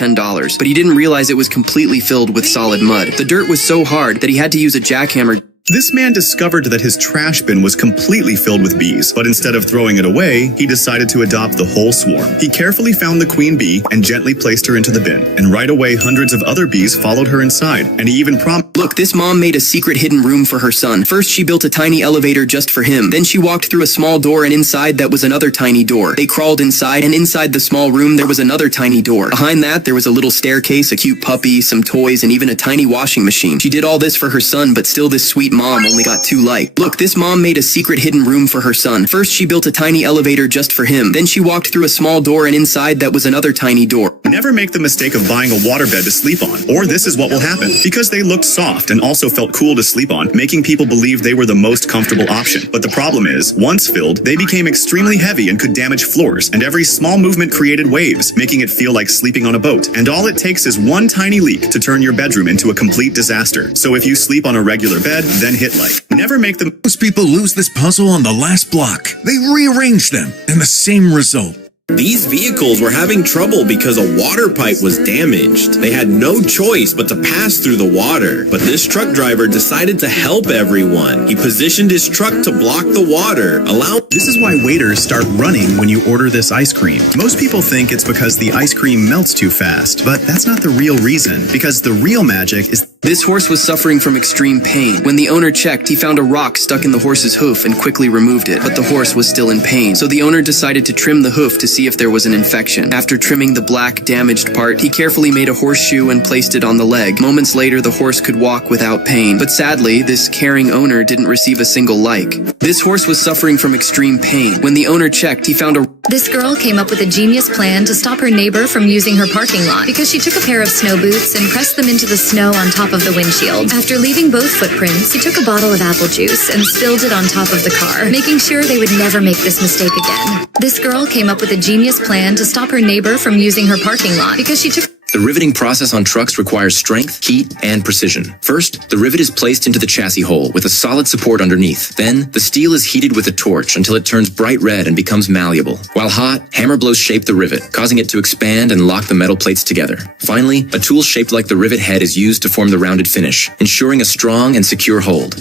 $10, but he didn't realize it was completely filled with solid mud. The dirt was so hard that he had to use a jackhammer. This man discovered that his trash bin was completely filled with bees, but instead of throwing it away, he decided to adopt the whole swarm. He carefully found the queen bee and gently placed her into the bin, and right away hundreds of other bees followed her inside, and he even Look, this mom made a secret hidden room for her son. First, she built a tiny elevator just for him. Then she walked through a small door, and inside that was another tiny door. They crawled inside, and inside the small room there was another tiny door. Behind that, there was a little staircase, a cute puppy, some toys, and even a tiny washing machine. She did all this for her son, but still this sweet mom only got 2 likes. Look, this mom made a secret hidden room for her son. First, she built a tiny elevator just for him. Then she walked through a small door, and inside that was another tiny door. Never make the mistake of buying a waterbed to sleep on, or this is what will happen. Because they looked soft and also felt cool to sleep on, making people believe they were the most comfortable option. But the problem is, once filled, they became extremely heavy and could damage floors, and every small movement created waves, making it feel like sleeping on a boat. And all it takes is one tiny leak to turn your bedroom into a complete disaster. So if you sleep on a regular bed, then hit like. Never make them. Most people lose this puzzle on the last block. They rearrange them, and the same result. These vehicles were having trouble because a water pipe was damaged. They had no choice but to pass through the water. But this truck driver decided to help everyone. He positioned his truck to block the water, This is why waiters start running when you order this ice cream. Most people think it's because the ice cream melts too fast, but that's not the real reason, because the real magic is... This horse was suffering from extreme pain. When the owner checked, he found a rock stuck in the horse's hoof and quickly removed it, but the horse was still in pain. So the owner decided to trim the hoof to see if there was an infection. After trimming the black, damaged part, he carefully made a horseshoe and placed it on the leg. Moments later, the horse could walk without pain. But sadly, this caring owner didn't receive a single like. This horse was suffering from extreme pain. When the owner checked, he found a... This girl came up with a genius plan to stop her neighbor from using her parking lot because she took a pair of snow boots and pressed them into the snow on top of the windshield. After leaving both footprints, she took a bottle of apple juice and spilled it on top of the car, making sure they would never make this mistake again. This girl came up with a genius plan to stop her neighbor from using her parking lot because she took... The riveting process on trucks requires strength, heat, and precision. First, the rivet is placed into the chassis hole with a solid support underneath. Then, the steel is heated with a torch until it turns bright red and becomes malleable. While hot, hammer blows shape the rivet, causing it to expand and lock the metal plates together. Finally, a tool shaped like the rivet head is used to form the rounded finish, ensuring a strong and secure hold.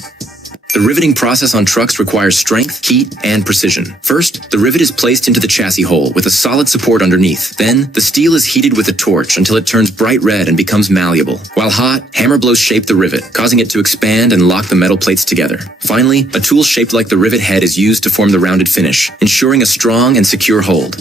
The riveting process on trucks requires strength, heat, and precision. First, the rivet is placed into the chassis hole with a solid support underneath. Then, the steel is heated with a torch until it turns bright red and becomes malleable. While hot, hammer blows shape the rivet, causing it to expand and lock the metal plates together. Finally, a tool shaped like the rivet head is used to form the rounded finish, ensuring a strong and secure hold.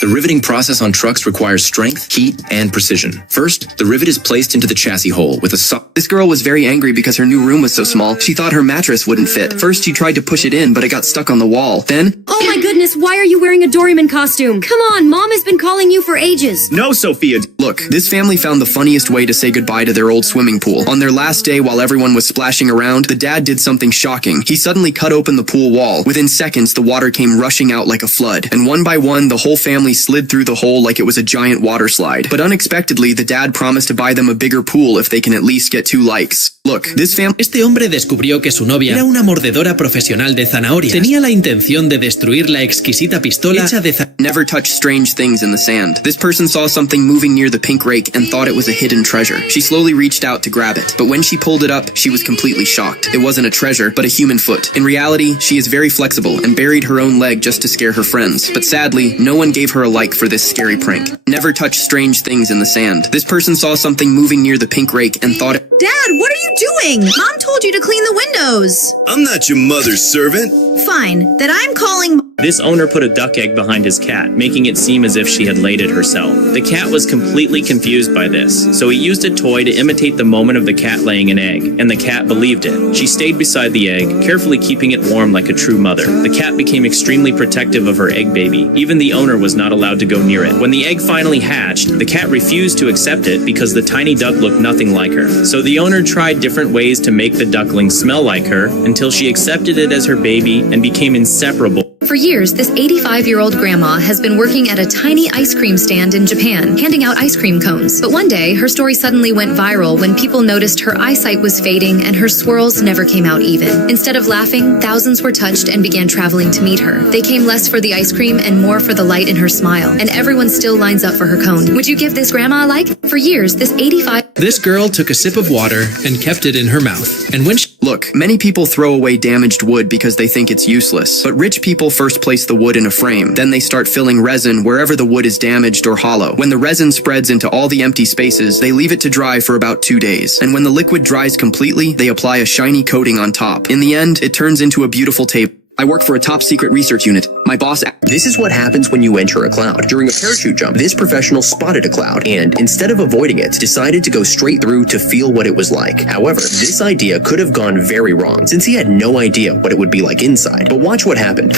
The riveting process on trucks requires strength, heat, and precision. First, the rivet is placed into the chassis hole with a This girl was very angry because her new room was so small. She thought her mattress wouldn't fit. First, she tried to push it in, but it got stuck on the wall. Then... Oh my goodness, why are you wearing a Doraemon costume? Come on, Mom has been calling you for ages. No, Sophia. Look, this family found the funniest way to say goodbye to their old swimming pool. On their last day, while everyone was splashing around, the dad did something shocking. He suddenly cut open the pool wall. Within seconds, the water came rushing out like a flood. And one by one, the whole family slid through the hole like it was a giant water slide. But unexpectedly, the dad promised to buy them a bigger pool if they can at least get 2 likes. Look, this family... Este hombre descubrió que su novia era una mordedora profesional de zanahorias. Tenía la intención de destruir la exquisita pistola hecha de Never touch strange things in the sand. This person saw something moving near the pink rake and thought it was a hidden treasure. She slowly reached out to grab it, but when she pulled it up, she was completely shocked. It wasn't a treasure, but a human foot. In reality, she is very flexible and buried her own leg just to scare her friends. But sadly, no one gave her a like for this scary prank. Never touch strange things in the sand. This person saw something moving near the pink rake and thought it... Dad, what are you doing? Mom told you to clean the windows. I'm not your mother's servant. Fine, then I'm calling... This owner put a duck egg behind his cat, making it seem as if she had laid it herself. The cat was completely confused by this, so he used a toy to imitate the moment of the cat laying an egg, and the cat believed it. She stayed beside the egg, carefully keeping it warm like a true mother. The cat became extremely protective of her egg baby. Even the owner was not allowed to go near it. When the egg finally hatched, the cat refused to accept it because the tiny duck looked nothing like her. So the owner tried different ways to make the duckling smell like her until she accepted it as her baby and became inseparable. For years, this 85-year-old grandma has been working at a tiny ice cream stand in Japan, handing out ice cream cones. But one day, her story suddenly went viral when people noticed her eyesight was fading and her swirls never came out even. Instead of laughing, thousands were touched and began traveling to meet her. They came less for the ice cream and more for the light in her smile, and everyone still lines up for her cone. Would you give this grandma a like? For years, This girl took a sip of water and kept it in her mouth. And when she... Look, many people throw away damaged wood because they think it's useless, but rich people first place the wood in a frame. Then they start filling resin wherever the wood is damaged or hollow. When the resin spreads into all the empty spaces, they leave it to dry for about 2 days. And when the liquid dries completely, they apply a shiny coating on top. In the end, it turns into a beautiful table. I work for a top secret research unit. My boss... This is what happens when you enter a cloud. During a parachute jump, this professional spotted a cloud and, instead of avoiding it, decided to go straight through to feel what it was like. However, this idea could have gone very wrong, since he had no idea what it would be like inside. But watch what happened.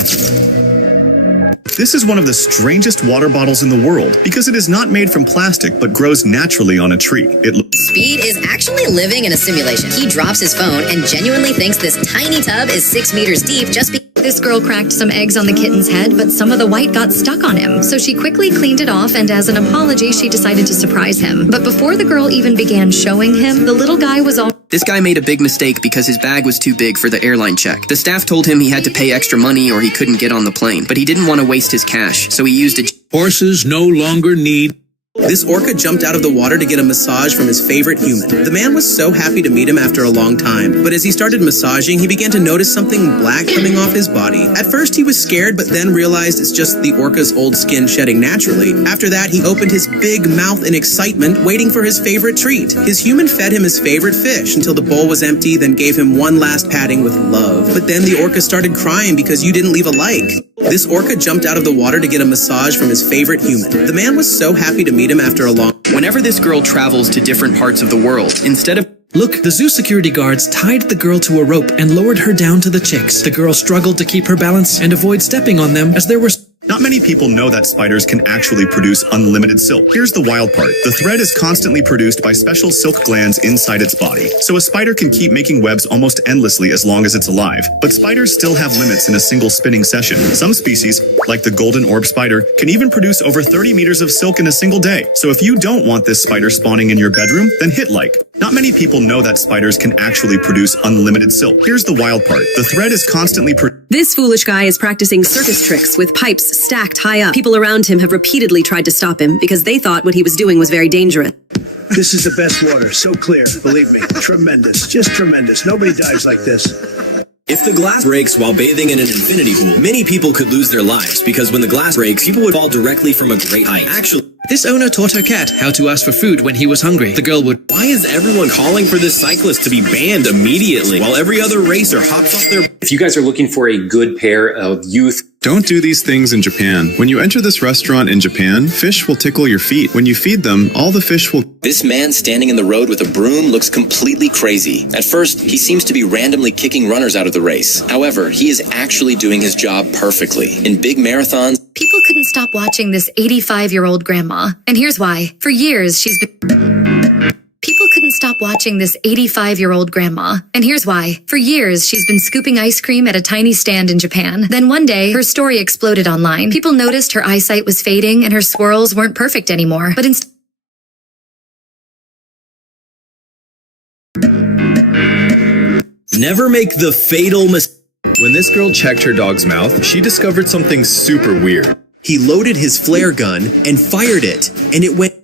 This is one of the strangest water bottles in the world because it is not made from plastic but grows naturally on a tree. Speed is actually living in a simulation. He drops his phone and genuinely thinks this tiny tub is 6 meters deep just because... This girl cracked some eggs on the kitten's head, but some of the white got stuck on him. So she quickly cleaned it off, and as an apology, she decided to surprise him. But before the girl even began showing him, the little guy was all... This guy made a big mistake because his bag was too big for the airline check. The staff told him he had to pay extra money or he couldn't get on the plane, but he didn't want to waste his cash, so he used a... Horses no longer need... This orca jumped out of the water to get a massage from his favorite human. The man was so happy to meet him after a long time, but as he started massaging, he began to notice something black coming off his body. At first, he was scared, but then realized it's just the orca's old skin shedding naturally. After that, he opened his big mouth in excitement, waiting for his favorite treat. His human fed him his favorite fish until the bowl was empty, then gave him one last patting with love. But then the orca started crying because you didn't leave a like. This orca jumped out of the water to get a massage from his favorite human. The man was so happy to meet him after a long... Whenever this girl travels to different parts of the world, instead of... Look, the zoo security guards tied the girl to a rope and lowered her down to the chicks. The girl struggled to keep her balance and avoid stepping on them as there were... Not many people know that spiders can actually produce unlimited silk. Here's the wild part. The thread is constantly produced by special silk glands inside its body. So a spider can keep making webs almost endlessly as long as it's alive. But spiders still have limits in a single spinning session. Some species, like the golden orb spider, can even produce over 30 meters of silk in a single day. So if you don't want this spider spawning in your bedroom, then hit like. Not many people know that spiders can actually produce unlimited silk. Here's the wild part. The thread is constantly This foolish guy is practicing circus tricks with pipes stacked high up. People around him have repeatedly tried to stop him because they thought what he was doing was very dangerous. This is the best water. So clear. Believe me. Tremendous. Just tremendous. Nobody dives like this. If the glass breaks while bathing in an infinity pool, many people could lose their lives because when the glass breaks, people would fall directly from a great height. Actually, this owner taught her cat how to ask for food when he was hungry. The girl would... Why is everyone calling for this cyclist to be banned immediately while every other racer hops off their... If you guys are looking for a good pair of youth... Don't do these things in Japan. When you enter this restaurant in Japan, fish will tickle your feet. When you feed them, all the fish will... This man standing in the road with a broom looks completely crazy. At first, he seems to be randomly kicking runners out of the race. However, he is actually doing his job perfectly. In big marathons... People couldn't stop watching this 85-year-old grandma. And here's why. For years, she's been... People couldn't stop watching this 85-year-old grandma. And here's why. For years, she's been scooping ice cream at a tiny stand in Japan. Then one day, her story exploded online. People noticed her eyesight was fading and her swirls weren't perfect anymore. But instead... Never make the fatal mistake. When this girl checked her dog's mouth, she discovered something super weird. He loaded his flare gun and fired it, and it went...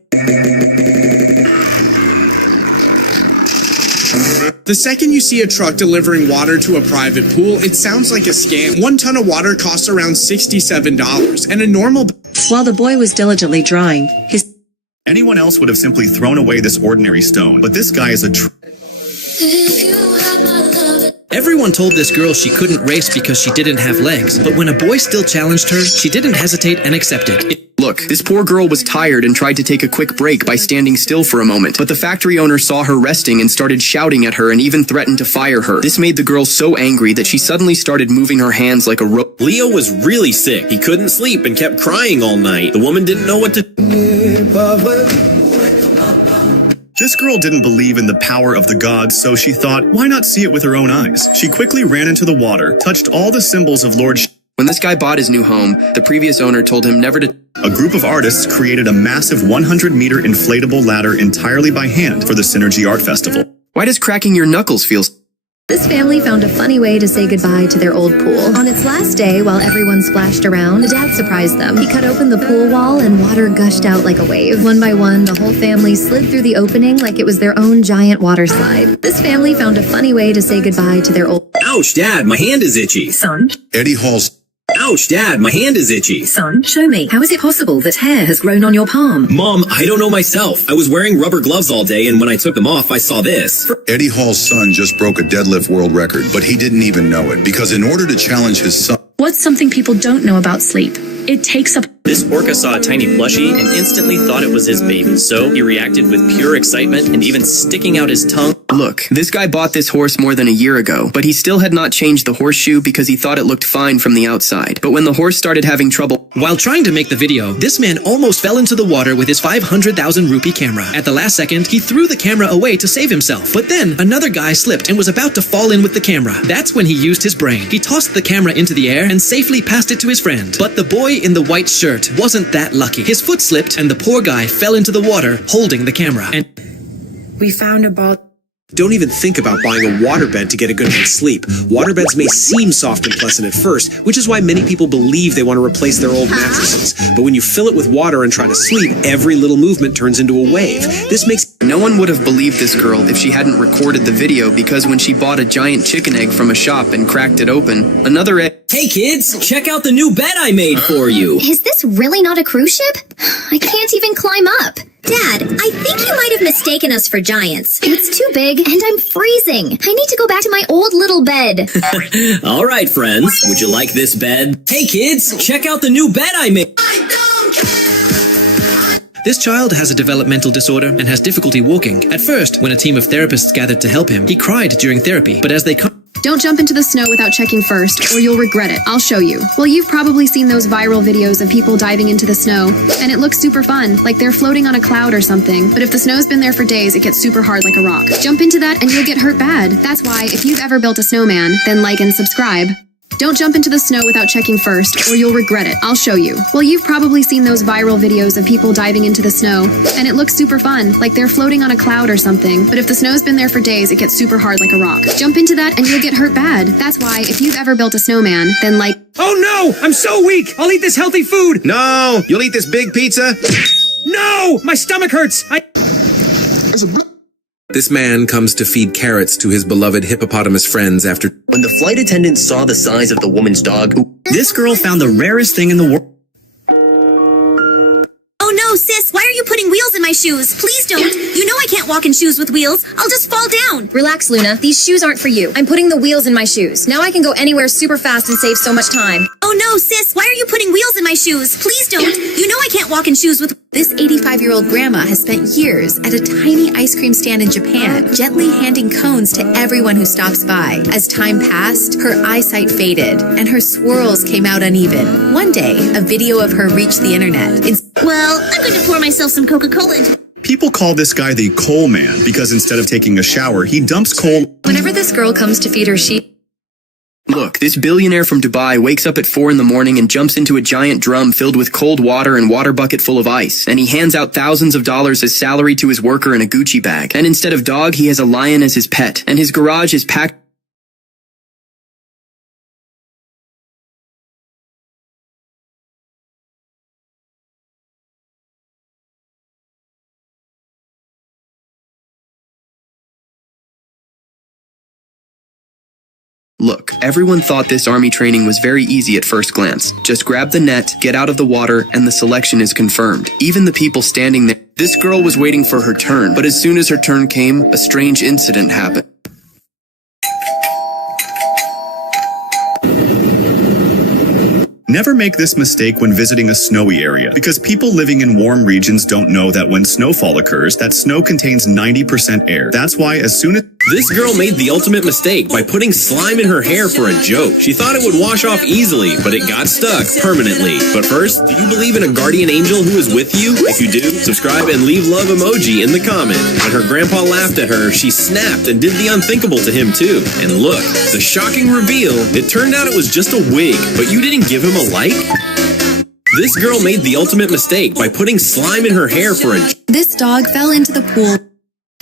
The second you see a truck delivering water to a private pool, it sounds like a scam. 1 ton of water costs around $67, and a normal... While the boy was diligently drawing, his... Anyone else would have simply thrown away this ordinary stone, but this guy is a Everyone told this girl she couldn't race because she didn't have legs, but when a boy still challenged her, she didn't hesitate and accepted. Look, this poor girl was tired and tried to take a quick break by standing still for a moment, but the factory owner saw her resting and started shouting at her and even threatened to fire her. This made the girl so angry that she suddenly started moving her hands like a rope. Leo was really sick. He couldn't sleep and kept crying all night. The woman didn't know what to do. This girl didn't believe in the power of the gods, so she thought, why not see it with her own eyes? She quickly ran into the water, touched all the symbols of Lord When this guy bought his new home, the previous owner told him never to... A group of artists created a massive 100-meter inflatable ladder entirely by hand for the Synergy Art Festival. Why does cracking your knuckles feel... This family found a funny way to say goodbye to their old pool. On its last day, while everyone splashed around, the dad surprised them. He cut open the pool wall and water gushed out like a wave. One by one, the whole family slid through the opening like it was their own giant water slide. This family found a funny way to say goodbye to their old... Ouch, Dad, my hand is itchy. Son? Eddie Hall's... Ouch, Dad, my hand is itchy. Son, show me. How is it possible that hair has grown on your palm? Mom, I don't know myself. I was wearing rubber gloves all day, and when I took them off, I saw this. Eddie Hall's son just broke a deadlift world record, but he didn't even know it, because in order to challenge his son... What's something people don't know about sleep? It takes up... This orca saw a tiny plushie and instantly thought it was his baby, so he reacted with pure excitement and even sticking out his tongue. Look, this guy bought this horse more than a year ago, but he still had not changed the horseshoe because he thought it looked fine from the outside. But when the horse started having trouble... While trying to make the video, this man almost fell into the water with his 500,000 rupee camera. At the last second, he threw the camera away to save himself. But then, another guy slipped and was about to fall in with the camera. That's when he used his brain. He tossed the camera into the air and safely passed it to his friend. But the boy in the white shirt wasn't that lucky. His foot slipped and the poor guy fell into the water holding the camera. And We found about... Don't even think about buying a waterbed to get a good night's sleep. Waterbeds may seem soft and pleasant at first, which is why many people believe they want to replace their old mattresses. But when you fill it with water and try to sleep, every little movement turns into a wave. This makes... No one would have believed this girl if she hadn't recorded the video, because when she bought a giant chicken egg from a shop and cracked it open, another egg... Hey kids, check out the new bed I made for you. Is this really not a cruise ship? I can't even climb up. Dad, I think you might have mistaken us for giants. It's too big, and I'm freezing. I need to go back to my old little bed. All right, friends. Would you like this bed? Hey kids, check out the new bed I made. this child has a developmental disorder and has difficulty walking. At first, when a team of therapists gathered to help him, he cried during therapy, but as they come... Don't jump into the snow without checking first, or you'll regret it. I'll show you. Well, you've probably seen those viral videos of people diving into the snow, and it looks super fun, like they're floating on a cloud or something. But if the snow's been there for days, it gets super hard like a rock. Jump into that and you'll get hurt bad. That's why, if you've ever built a snowman, then like and subscribe. Don't jump into the snow without checking first, or you'll regret it. I'll show you. Well, you've probably seen those viral videos of people diving into the snow, and it looks super fun, like they're floating on a cloud or something. But if the snow's been there for days, it gets super hard like a rock. Jump into that and you'll get hurt bad. That's why, if you've ever built a snowman, then like... Oh no! I'm so weak! I'll eat this healthy food! No! You'll eat this big pizza? No! My stomach hurts! This man comes to feed carrots to his beloved hippopotamus friends after... When the flight attendant saw the size of the woman's dog... This girl found the rarest thing in the world. Oh no, sis, why are you putting wheels in my shoes? Please don't. You know I can't walk in shoes with wheels. I'll just fall down. Relax, Luna. These shoes aren't for you. I'm putting the wheels in my shoes. Now I can go anywhere super fast and save so much time. Oh no, sis, why are you putting wheels in my shoes? Please don't. You know I can't walk in shoes with... This 85-year-old grandma has spent years at a tiny ice cream stand in Japan, gently handing cones to everyone who stops by. As time passed, her eyesight faded, and her swirls came out uneven. One day, a video of her reached the internet. Well, I'm going to pour myself some Coca-Cola into... People call this guy the coal man because instead of taking a shower, he dumps coal... Whenever this girl comes to feed her sheep... Look, this billionaire from Dubai wakes up at 4 a.m. and jumps into a giant drum filled with cold water and water bucket full of ice, and he hands out thousands of dollars as salary to his worker in a Gucci bag. And instead of dog, he has a lion as his pet, and his garage is packed... Look, everyone thought this army training was very easy at first glance. Just grab the net, get out of the water, and the selection is confirmed. Even the people standing there. This girl was waiting for her turn, but as soon as her turn came, a strange incident happened. Never make this mistake when visiting a snowy area, because people living in warm regions don't know that when snowfall occurs, that snow contains 90% air. That's why as soon as... This girl made the ultimate mistake by putting slime in her hair for a joke. She thought it would wash off easily, but it got stuck permanently. But first, do you believe in a guardian angel who is with you? If you do, subscribe and leave love emoji in the comment. When her grandpa laughed at her, she snapped and did the unthinkable to him too. And look, the shocking reveal, it turned out it was just a wig, but you didn't give him a like? This girl made the ultimate mistake by putting slime in her hair for a joke. This dog fell into the pool.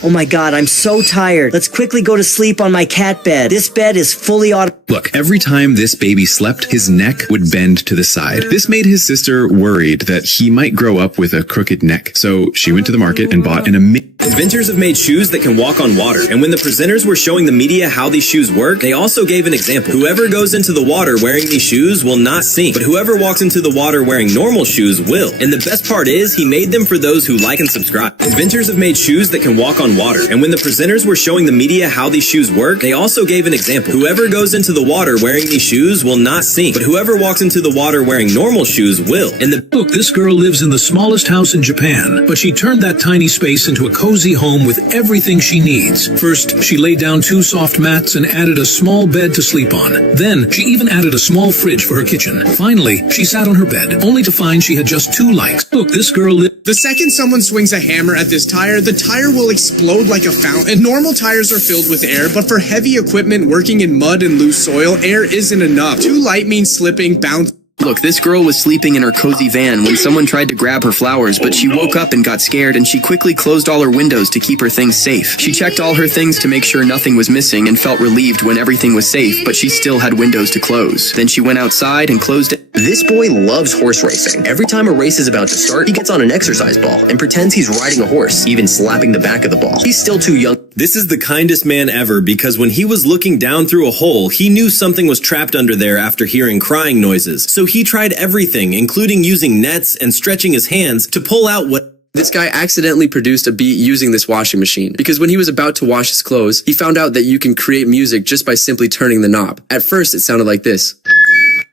Oh my god, I'm so tired. Let's quickly go to sleep on my cat bed. This bed is fully automatic. Look, every time this baby slept, his neck would bend to the side. This made his sister worried that he might grow up with a crooked neck. So she went to the market and bought an Inventors have made shoes that can walk on water, and when the presenters were showing the media how these shoes work, they also gave an example. Whoever goes into the water wearing these shoes will not sink, but whoever walks into the water wearing normal shoes will. And the best part is, he made them for those who like and subscribe. Inventors have made shoes that can walk on water, and when the presenters were showing the media how these shoes work, they also gave an example. Whoever goes into the water wearing these shoes will not sink, but whoever walks into the water wearing normal shoes will. And Look, this girl lives in the smallest house in Japan, but she turned that tiny space into a cozy home with everything she needs. First, she laid down 2 soft mats and added a small bed to sleep on. Then, she even added a small fridge for her kitchen. Finally, she sat on her bed, only to find she had just 2 likes. Look, this girl The second someone swings a hammer at this tire, the tire will explode like a fountain. Normal tires are filled with air, but for heavy equipment working in mud and loose soil, air isn't enough. Too light means slipping, bounce. Look, this girl was sleeping in her cozy van when someone tried to grab her flowers, but she woke up and got scared, and she quickly closed all her windows to keep her things safe. She checked all her things to make sure nothing was missing and felt relieved when everything was safe, but she still had windows to close. Then she went outside and closed it. This boy loves horse racing. Every time a race is about to start, he gets on an exercise ball and pretends he's riding a horse, even slapping the back of the ball. He's still too young. This is the kindest man ever, because when he was looking down through a hole, he knew something was trapped under there after hearing crying noises. So he tried everything, including using nets and stretching his hands to pull out what... This guy accidentally produced a beat using this washing machine, because when he was about to wash his clothes, he found out that you can create music just by simply turning the knob. At first, it sounded like this.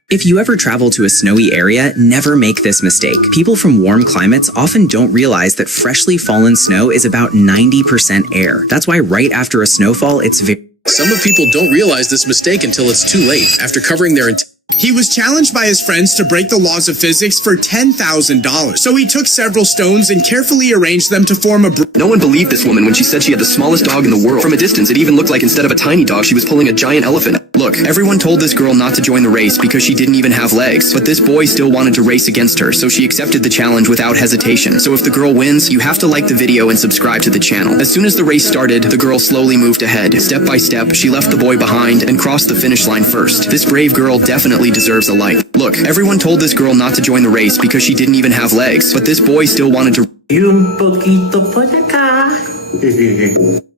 If you ever travel to a snowy area, never make this mistake. People from warm climates often don't realize that freshly fallen snow is about 90% air. That's why right after a snowfall, it's very... Some of people don't realize this mistake until it's too late. After covering their He was challenged by his friends to break the laws of physics for $10,000. So he took several stones and carefully arranged them to form a... No one believed this woman when she said she had the smallest dog in the world. From a distance, it even looked like instead of a tiny dog, she was pulling a giant elephant. Look, everyone told this girl not to join the race because she didn't even have legs. But this boy still wanted to race against her, so she accepted the challenge without hesitation. So if the girl wins, you have to like the video and subscribe to the channel. As soon as the race started, the girl slowly moved ahead. Step by step, she left the boy behind and crossed the finish line first. This brave girl definitely deserves a like. Look, everyone told this girl not to join the race because she didn't even have legs, but this boy still wanted to...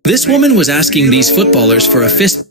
This woman was asking these footballers for a fist.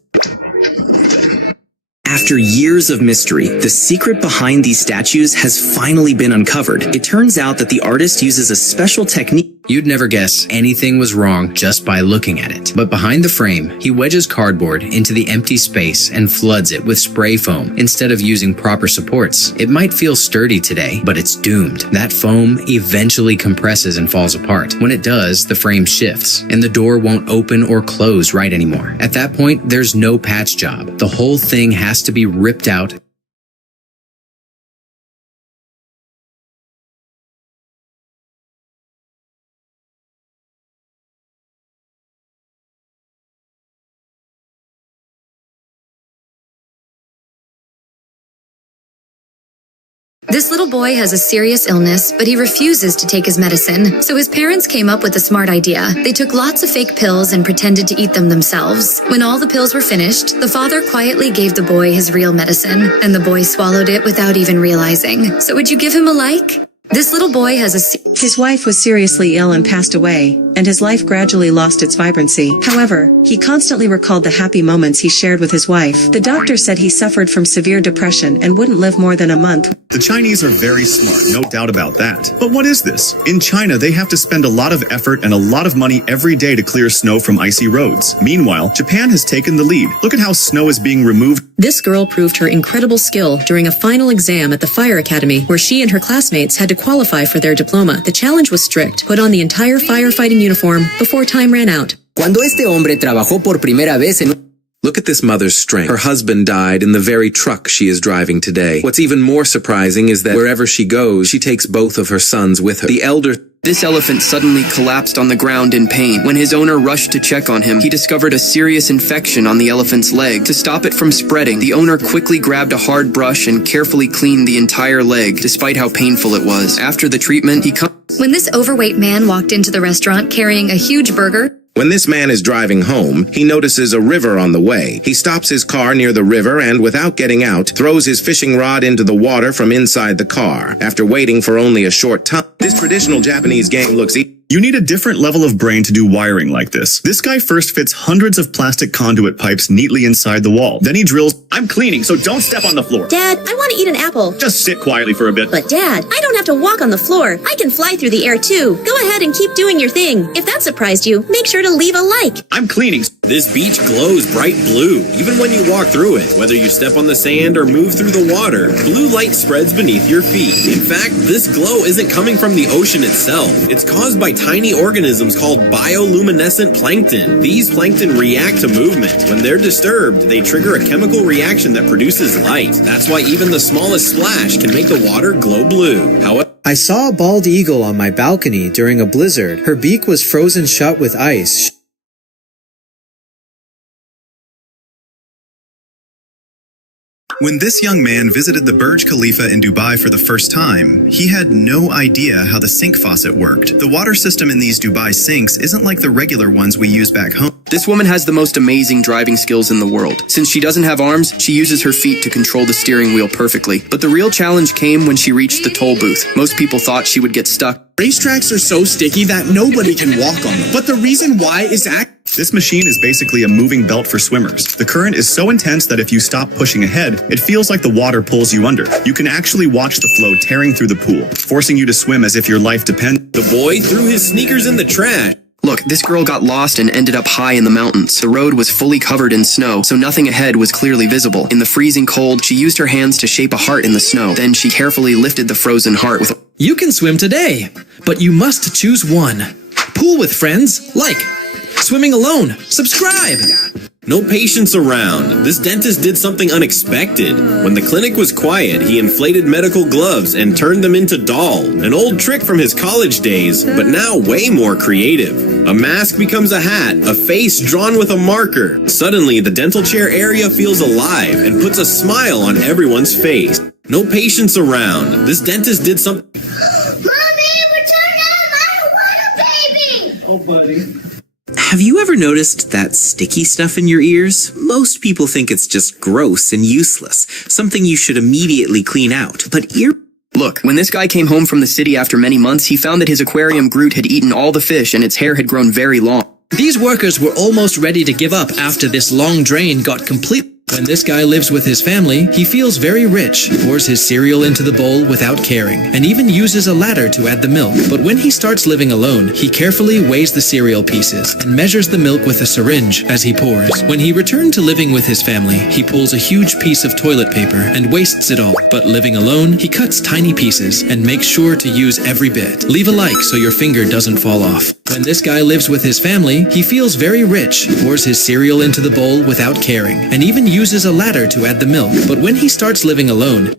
After years of mystery, the secret behind these statues has finally been uncovered. It turns out that the artist uses a special technique. You'd never guess anything was wrong just by looking at it. But behind the frame, he wedges cardboard into the empty space and floods it with spray foam instead of using proper supports. It might feel sturdy today, but it's doomed. That foam eventually compresses and falls apart. When it does, the frame shifts, and the door won't open or close right anymore. At that point, there's no patch job. The whole thing has to be ripped out. This little boy has a serious illness, but he refuses to take his medicine. So his parents came up with a smart idea. They took lots of fake pills and pretended to eat them themselves. When all the pills were finished, the father quietly gave the boy his real medicine, and the boy swallowed it without even realizing. So would you give him a like? This little boy has His wife was seriously ill and passed away, and his life gradually lost its vibrancy. However, he constantly recalled the happy moments he shared with his wife. The doctor said he suffered from severe depression and wouldn't live more than a month. The Chinese are very smart, no doubt about that. But what is this? In China, they have to spend a lot of effort and a lot of money every day to clear snow from icy roads. Meanwhile, Japan has taken the lead. Look at how snow is being removed. This girl proved her incredible skill during a final exam at the Fire Academy, where she and her classmates had to qualify for their diploma. The challenge was strict. Put on the entire firefighting uniform before time ran out. Cuando este hombre trabajó por primera vez en Look at this mother's strength. Her husband died in the very truck she is driving today. What's even more surprising is that wherever she goes, she takes both of her sons with her. The elder... This elephant suddenly collapsed on the ground in pain. When his owner rushed to check on him, he discovered a serious infection on the elephant's leg. To stop it from spreading, the owner quickly grabbed a hard brush and carefully cleaned the entire leg, despite how painful it was. After the treatment, When this overweight man walked into the restaurant carrying a huge burger, When this man is driving home, he notices a river on the way. He stops his car near the river and, without getting out, throws his fishing rod into the water from inside the car. After waiting for only a short time, this traditional Japanese game looks You need a different level of brain to do wiring like this. This guy first fits hundreds of plastic conduit pipes neatly inside the wall. Then he drills, I'm cleaning, so don't step on the floor. Dad, I want to eat an apple. Just sit quietly for a bit. But Dad, I don't have to walk on the floor. I can fly through the air too. Go ahead and keep doing your thing. If that surprised you, make sure to leave a like. I'm cleaning. This beach glows bright blue, even when you walk through it. Whether you step on the sand or move through the water, blue light spreads beneath your feet. In fact, this glow isn't coming from the ocean itself. It's caused by tiny organisms called bioluminescent plankton. These plankton react to movement. When they're disturbed, they trigger a chemical reaction that produces light. That's why even the smallest splash can make the water glow blue. However, I saw a bald eagle on my balcony during a blizzard. Her beak was frozen shut with ice. When this young man visited the Burj Khalifa in Dubai for the first time, he had no idea how the sink faucet worked. The water system in these Dubai sinks isn't like the regular ones we use back home. This woman has the most amazing driving skills in the world. Since she doesn't have arms, she uses her feet to control the steering wheel perfectly. But the real challenge came when she reached the toll booth. Most people thought she would get stuck. Racetracks are so sticky that nobody can walk on them. But the reason why is This machine is basically a moving belt for swimmers. The current is so intense that if you stop pushing ahead, it feels like the water pulls you under. You can actually watch the flow tearing through the pool, forcing you to swim as if your life depends. the boy threw his sneakers in the trash. Look, this girl got lost and ended up high in the mountains. The road was fully covered in snow, so nothing ahead was clearly visible. In the freezing cold, she used her hands to shape a heart in the snow. Then she carefully lifted the frozen heart with... You can swim today, but you must choose one. Pool with friends? Like. Swimming alone? Subscribe. No patience around. This dentist did something unexpected. When the clinic was quiet, he inflated medical gloves and turned them into doll. An old trick from his college days, but now way more creative. A mask becomes a hat, a face drawn with a marker. Suddenly, the dental chair area feels alive and puts a smile on everyone's face. No patience around. This dentist did something... Mommy, return home! I don't want a baby! Oh, buddy. Have you ever noticed that sticky stuff in your ears? Most people think it's just gross and useless, something you should immediately clean out. But Look, when this guy came home from the city after many months, he found that his aquarium Groot had eaten all the fish and its hair had grown very long. These workers were almost ready to give up after this long drain got complete. When this guy lives with his family, he feels very rich, pours his cereal into the bowl without caring, and even uses a ladder to add the milk. But when he starts living alone, he carefully weighs the cereal pieces and measures the milk with a syringe as he pours. When he returned to living with his family, he pulls a huge piece of toilet paper and wastes it all. But living alone, he cuts tiny pieces and makes sure to use every bit. Leave a like so your finger doesn't fall off. When this guy lives with his family, he feels very rich, pours his cereal into the bowl without caring, and even uses a ladder to add the milk. But when he starts living alone...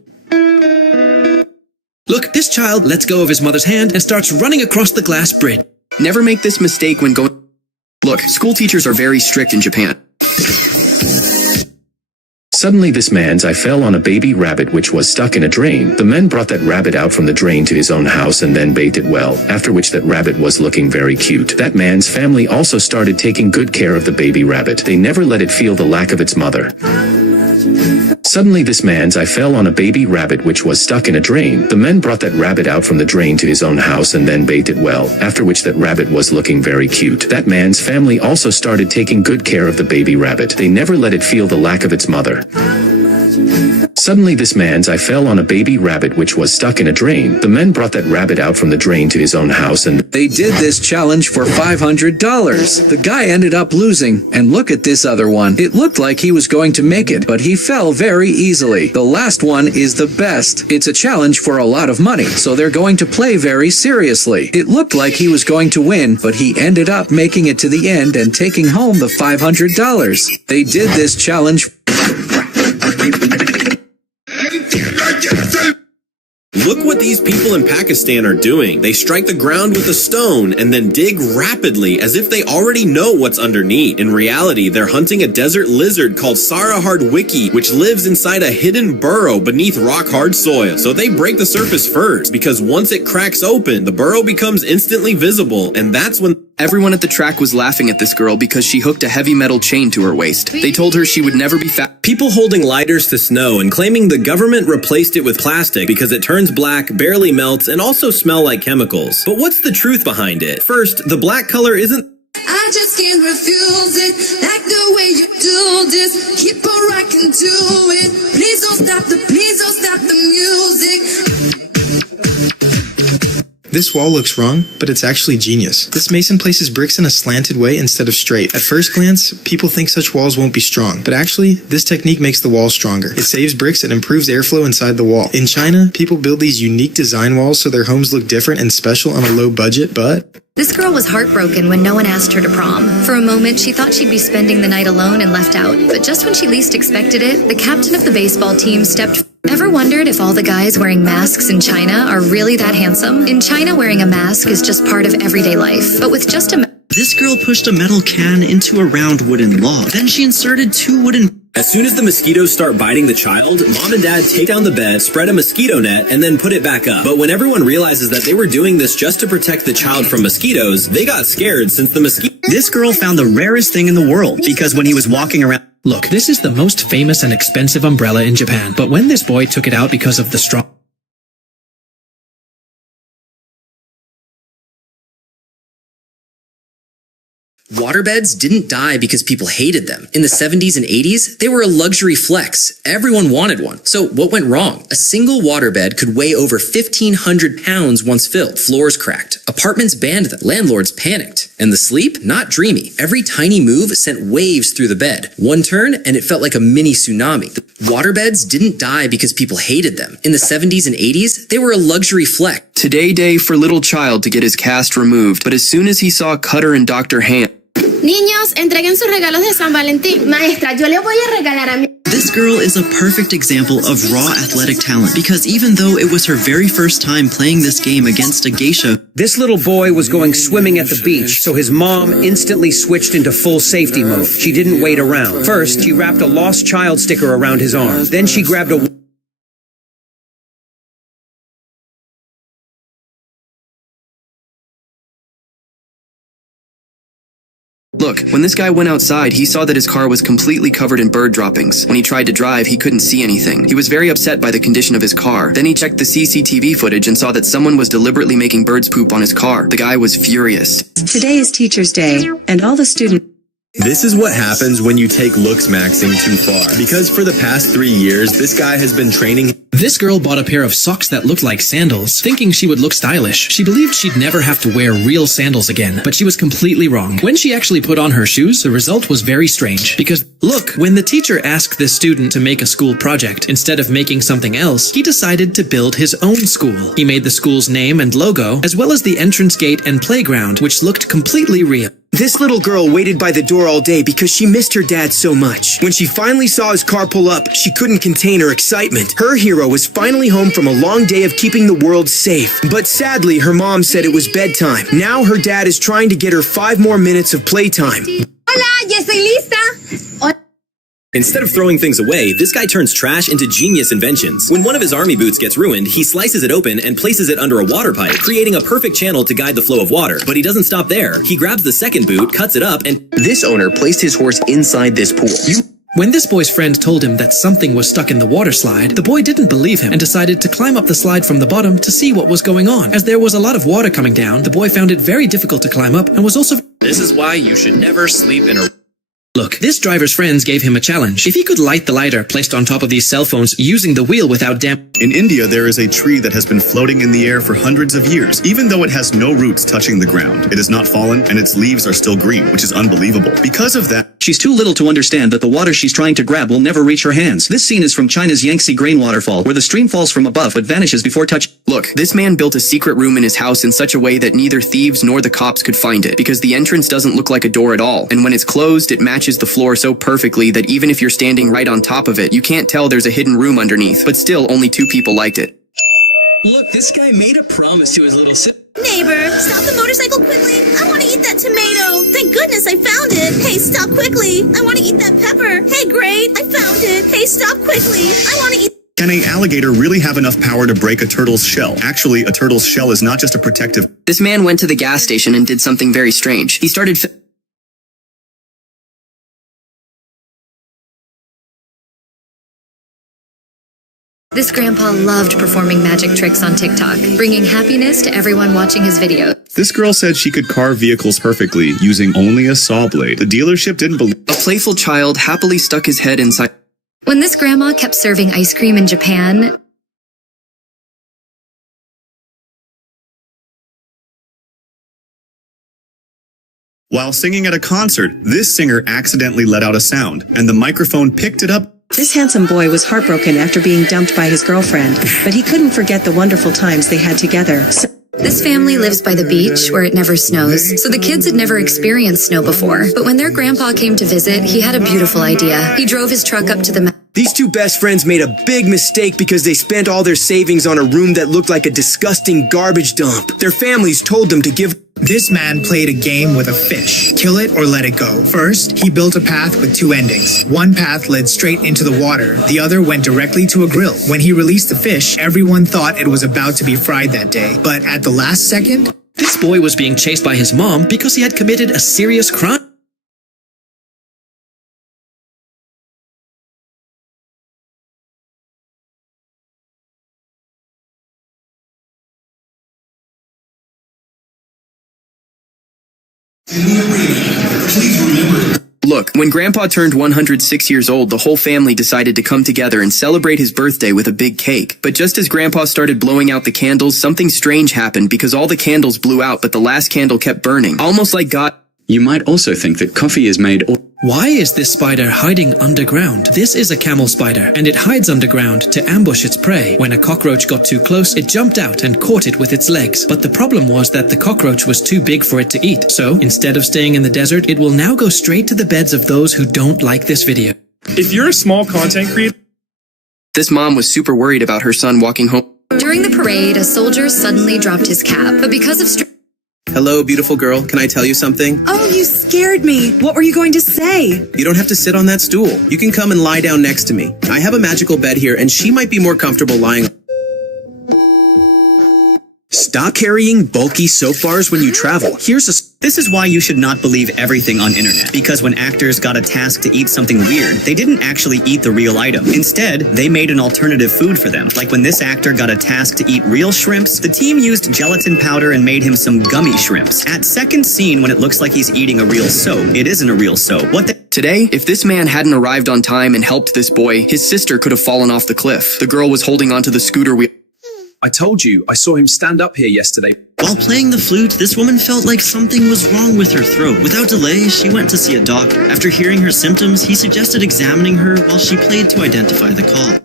Look, this child lets go of his mother's hand and starts running across the glass bridge. Never make this mistake when going... Look, school teachers are very strict in Japan. Suddenly this man's eye fell on a baby rabbit which was stuck in a drain. The men brought that rabbit out from the drain to his own house and then bathed it well, after which that rabbit was looking very cute. That man's family also started taking good care of the baby rabbit. They never let it feel the lack of its mother. Suddenly this man's eye fell on a baby rabbit which was stuck in a drain. The men brought that rabbit out from the drain to his own house and then bathed it well, after which that rabbit was looking very cute. That man's family also started taking good care of the baby rabbit. They never let it feel the lack of its mother. Suddenly this man's I fell on a baby rabbit which was stuck in a drain. The men brought that rabbit out from the drain to his own house and They did this challenge for $500. The guy ended up losing, and look at this other one. It looked like he was going to make it, but he fell very easily. The last one is the best. It's a challenge for a lot of money, so they're going to play very seriously. It looked like he was going to win, but he ended up making it to the end and taking home the $500. They did this challenge. Look what these people in Pakistan are doing. They strike the ground with a stone and then dig rapidly as if they already know what's underneath. In reality, they're hunting a desert lizard called Sarahard Wiki, which lives inside a hidden burrow beneath rock-hard soil. So they break the surface first, because once it cracks open, the burrow becomes instantly visible, and that's when Everyone at the track was laughing at this girl because she hooked a heavy metal chain to her waist. They told her she would never be fat. People holding lighters to snow and claiming the government replaced it with plastic because it turns black, barely melts, and also smell like chemicals. But what's the truth behind it? First, the black color isn't I just can't refuse it, like the way you do this. Keep on rocking to it. Please don't stop the music. This wall looks wrong, but it's actually genius. This mason places bricks in a slanted way instead of straight. At first glance, people think such walls won't be strong, but actually, this technique makes the wall stronger. It saves bricks and improves airflow inside the wall. In China, people build these unique design walls so their homes look different and special on a low budget, but This girl was heartbroken when no one asked her to prom. For a moment, she thought she'd be spending the night alone and left out. But just when she least expected it, the captain of the baseball team stepped. Ever wondered if all the guys wearing masks in China are really that handsome? In China, wearing a mask is just part of everyday life. But with just a This girl pushed a metal can into a round wooden log. Then she inserted 2 wooden... As soon as the mosquitoes start biting the child, mom and dad take down the bed, spread a mosquito net, and then put it back up. But when everyone realizes that they were doing this just to protect the child from mosquitoes, they got scared since the mosquito... This girl found the rarest thing in the world because when he was walking around... Look, this is the most famous and expensive umbrella in Japan. But when this boy took it out because of the strong... Waterbeds didn't die because people hated them. In the 70s and 80s, they were a luxury flex. Everyone wanted one. So what went wrong? A single waterbed could weigh over 1,500 pounds once filled. Floors cracked. Apartments banned them. Landlords panicked. And the sleep? Not dreamy. Every tiny move sent waves through the bed. One turn, and it felt like a mini tsunami. Waterbeds didn't die because people hated them. In the 70s and 80s, they were a luxury flex. Today day for little child to get his cast removed, but as soon as he saw Cutter and Dr. Ham... Niños, entreguen sus regalos de San Valentín. Maestra, yo le voy a regalar a mi... This girl is a perfect example of raw athletic talent because even though it was her very first time playing this game against a geisha, this little boy was going swimming at the beach, so his mom instantly switched into full safety mode. She didn't wait around. First, she wrapped a lost child sticker around his arm. Then she grabbed a... Look, when this guy went outside, he saw that his car was completely covered in bird droppings. When he tried to drive, he couldn't see anything. He was very upset by the condition of his car. Then he checked the CCTV footage and saw that someone was deliberately making birds poop on his car. The guy was furious. Today is Teacher's Day, and all the students... This is what happens when you take looks maxing too far. Because for the past 3 years, this guy has been training... This girl bought a pair of socks that looked like sandals, thinking she would look stylish. She believed she'd never have to wear real sandals again, but she was completely wrong. When she actually put on her shoes, the result was very strange. Because, look, when the teacher asked this student to make a school project, instead of making something else, he decided to build his own school. He made the school's name and logo, as well as the entrance gate and playground, which looked completely real. This little girl waited by the door all day because she missed her dad so much. When she finally saw his car pull up, she couldn't contain her excitement. Her hero was finally home from a long day of keeping the world safe. But sadly, her mom said it was bedtime. Now her dad is trying to get her 5 more minutes of playtime. Hola, ya estoy lista. Instead of throwing things away, this guy turns trash into genius inventions. When one of his army boots gets ruined, he slices it open and places it under a water pipe, creating a perfect channel to guide the flow of water. But he doesn't stop there. He grabs the second boot, cuts it up, and... This owner placed his horse inside this pool. When this boy's friend told him that something was stuck in the water slide, the boy didn't believe him and decided to climb up the slide from the bottom to see what was going on. As there was a lot of water coming down, the boy found it very difficult to climb up and was also... This is why you should never sleep in a... Look, this driver's friends gave him a challenge. If he could light the lighter placed on top of these cell phones using the wheel without In India, there is a tree that has been floating in the air for hundreds of years, even though it has no roots touching the ground. It has not fallen, and its leaves are still green, which is unbelievable. Because of that, she's too little to understand that the water she's trying to grab will never reach her hands. This scene is from China's Yangtze Grain Waterfall, where the stream falls from above but vanishes before touch. Look, this man built a secret room in his house in such a way that neither thieves nor the cops could find it, because the entrance doesn't look like a door at all, and when it's closed, it matches the floor so perfectly that even if you're standing right on top of it, you can't tell there's a hidden room underneath, but still only 2 people liked it. Look, this guy made a promise to his little sister. Neighbor, stop the motorcycle quickly. I want to eat that tomato. Thank goodness I found it. Hey, stop quickly. I want to eat that pepper. Hey, great, I found it. Hey, stop quickly. I want to eat... can an alligator really have enough power to break a turtle's shell? Actually, a turtle's shell is not just a protective... This man went to the gas station and did something very strange. He started... This grandpa loved performing magic tricks on TikTok, bringing happiness to everyone watching his videos. This girl said she could carve vehicles perfectly using only a saw blade. The dealership didn't believe... A playful child happily stuck his head inside... When this grandma kept serving ice cream in Japan, While singing at a concert, this singer accidentally let out a sound, and the microphone picked it up. This handsome boy was heartbroken after being dumped by his girlfriend, but he couldn't forget the wonderful times they had together. this family lives by the beach where it never snows, so the kids had never experienced snow before. But when their grandpa came to visit, he had a beautiful idea. He drove his truck up to the These two best friends made a big mistake because they spent all their savings on a room that looked like a disgusting garbage dump. Their families told them to give... This man played a game with a fish. Kill it or let it go. First, he built a path with two endings. One path led straight into the water. The other went directly to a grill. When he released the fish, everyone thought it was about to be fried that day. But at the last second... This boy was being chased by his mom because he had committed a serious crime. Look, when Grandpa turned 106 years old, the whole family decided to come together and celebrate his birthday with a big cake. But just as Grandpa started blowing out the candles, something strange happened because all the candles blew out, but the last candle kept burning, almost like God... You might also think that coffee is made... Why is this spider hiding underground? This is a camel spider, and it hides underground to ambush its prey. When a cockroach got too close, it jumped out and caught it with its legs. But the problem was that the cockroach was too big for it to eat. So, instead of staying in the desert, it will now go straight to the beds of those who don't like this video. If you're a small content creator... This mom was super worried about her son walking home. During the parade, a soldier suddenly dropped his cap, but because of Hello, beautiful girl. Can I tell you something? Oh, you scared me. What were you going to say? You don't have to sit on that stool. You can come and lie down next to me. I have a magical bed here, and she might be more comfortable lying. Stop carrying bulky soap bars when you travel. This is why you should not believe everything on internet. Because when actors got a task to eat something weird, they didn't actually eat the real item. Instead, they made an alternative food for them. Like when this actor got a task to eat real shrimps, the team used gelatin powder and made him some gummy shrimps. At second scene, when it looks like he's eating a real soap, it isn't a real soap. Today, if this man hadn't arrived on time and helped this boy, his sister could have fallen off the cliff. The girl was holding onto the scooter wheel. I told you, I saw him stand up here yesterday. While playing the flute, this woman felt like something was wrong with her throat. Without delay, she went to see a doctor. After hearing her symptoms, he suggested examining her while she played to identify the cause.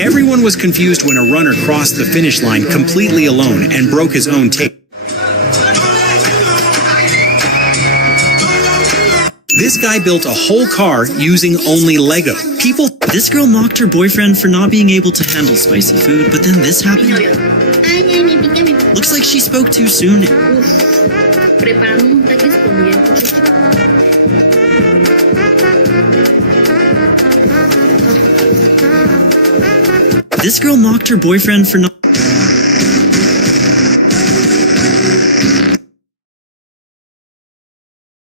Everyone was confused when a runner crossed the finish line completely alone and broke his own tape. This guy built a whole car using only Lego. This girl mocked her boyfriend for not being able to handle spicy food, but then this happened. Looks like she spoke too soon. This girl mocked her boyfriend for not...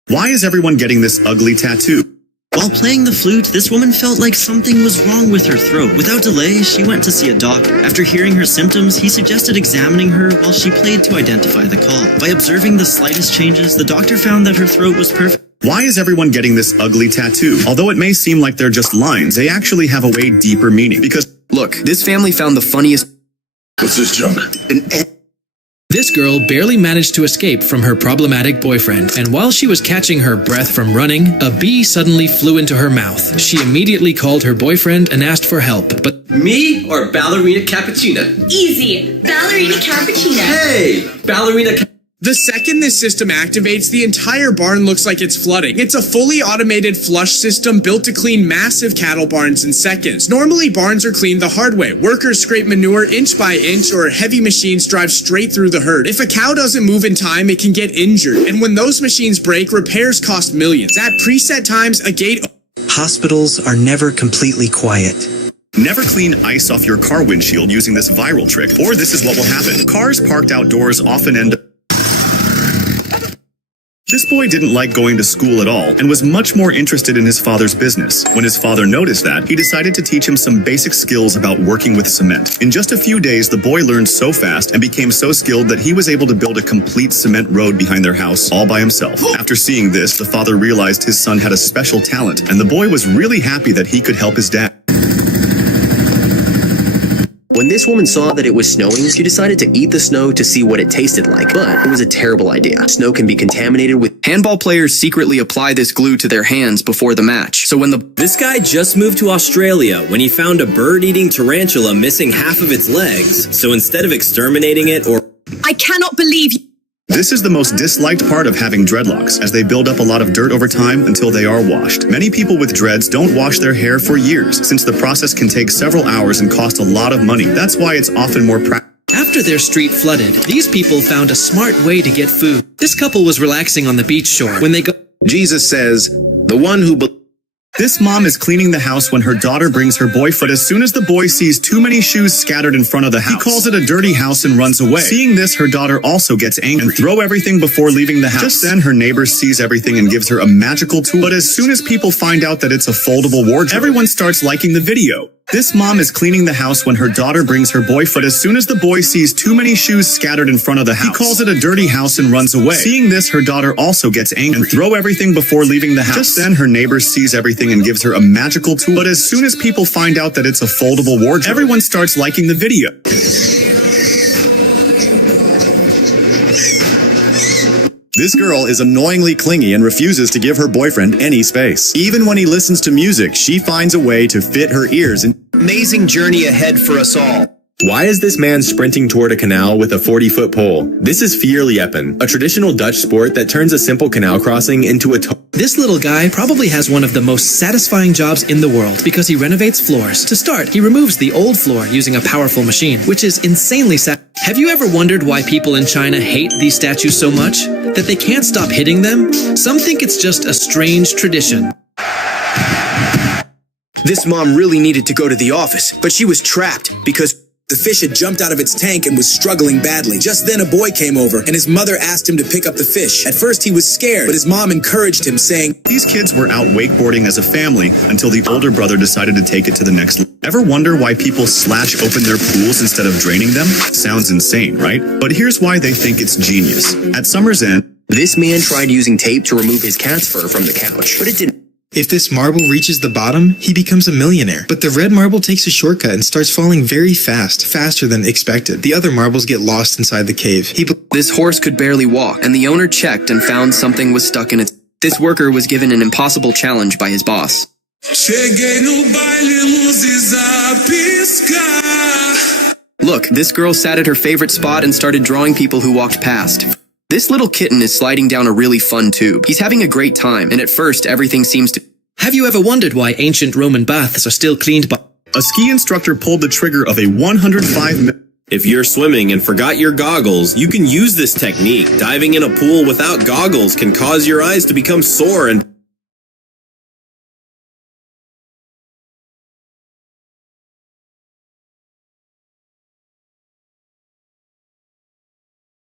Why is everyone getting this ugly tattoo? While playing the flute, this woman felt like something was wrong with her throat. Without delay, she went to see a doctor. After hearing her symptoms, he suggested examining her while she played to identify the cause. By observing the slightest changes, the doctor found that her throat was perfect. Why is everyone getting this ugly tattoo? Although it may seem like they're just lines, they actually have a way deeper meaning. Because, look, this family found the funniest... What's this junk? This girl barely managed to escape from her problematic boyfriend, and while she was catching her breath from running, a bee suddenly flew into her mouth. She immediately called her boyfriend and asked for help, but... Me or Ballerina Cappuccina? Easy. Ballerina Cappuccino. Hey! Ballerina The second this system activates, the entire barn looks like it's flooding. It's a fully automated flush system built to clean massive cattle barns in seconds. Normally, barns are cleaned the hard way. Workers scrape manure inch by inch, or heavy machines drive straight through the herd. If a cow doesn't move in time, it can get injured. And when those machines break, repairs cost millions. At preset times, a gate... Hospitals are never completely quiet. never clean ice off your car windshield using this viral trick, or this is what will happen. Cars parked outdoors often end up... This boy didn't like going to school at all and was much more interested in his father's business. When his father noticed that, he decided to teach him some basic skills about working with cement. In just a few days, the boy learned so fast and became so skilled that he was able to build a complete cement road behind their house all by himself. After seeing this, the father realized his son had a special talent, and the boy was really happy that he could help his dad. When this woman saw that it was snowing, she decided to eat the snow to see what it tasted like, but it was a terrible idea. Snow can be contaminated with... Handball players secretly apply this glue to their hands before the match, so when the... This guy just moved to Australia when he found a bird-eating tarantula missing half of its legs, so instead of exterminating it or... I cannot believe you... This is the most disliked part of having dreadlocks, as they build up a lot of dirt over time until they are washed. Many people with dreads don't wash their hair for years, since the process can take several hours and cost a lot of money. That's why it's often more practical. After their street flooded, these people found a smart way to get food. This couple was relaxing on the beach shore when they go... Jesus says, the one who... This mom is cleaning the house when her daughter brings her boyfriend. As soon as the boy sees too many shoes scattered in front of the house, he calls it a dirty house and runs away. Seeing this, her daughter also gets angry and throw everything before leaving the house. Just then, her neighbor sees everything and gives her a magical tool. But as soon as people find out that it's a foldable wardrobe, everyone starts liking the video. This mom is cleaning the house when her daughter brings her boyfriend. As soon as the boy sees too many shoes scattered in front of the house, he calls it a dirty house and runs away. Seeing this, her daughter also gets angry and throw everything before leaving the house. Just then, her neighbor sees everything and gives her a magical tool. But as soon as people find out that it's a foldable wardrobe, everyone starts liking the video. This girl is annoyingly clingy and refuses to give her boyfriend any space. Even when he listens to music, she finds a way to fit her ears in. Amazing journey ahead for us all. Why is this man sprinting toward a canal with a 40-foot pole? This is vierliepen, a traditional Dutch sport that turns a simple canal crossing into a... This little guy probably has one of the most satisfying jobs in the world because he renovates floors. To start, he removes the old floor using a powerful machine, which is insanely Have you ever wondered why people in China hate these statues so much? That they can't stop hitting them? Some think it's just a strange tradition. This mom really needed to go to the office, but she was trapped because the fish had jumped out of its tank and was struggling badly. Just then a boy came over, and his mother asked him to pick up the fish. At first he was scared, but his mom encouraged him, saying, These kids were out wakeboarding as a family until the older brother decided to take it to the next level. Ever wonder why people slash open their pools instead of draining them? Sounds insane, right? But here's why they think it's genius. At summer's end, this man tried using tape to remove his cat's fur from the couch, but it didn't. If this marble reaches the bottom, he becomes a millionaire. But the red marble takes a shortcut and starts falling very fast, faster than expected. The other marbles get lost inside the cave. This horse could barely walk, and the owner checked and found something was stuck in it. This worker was given an impossible challenge by his boss. Look, this girl sat at her favorite spot and started drawing people who walked past. This little kitten is sliding down a really fun tube. He's having a great time, and at first everything seems to... Have you ever wondered why ancient Roman baths are still cleaned by... A ski instructor pulled the trigger of a 105... If you're swimming and forgot your goggles, you can use this technique. Diving in a pool without goggles can cause your eyes to become sore and...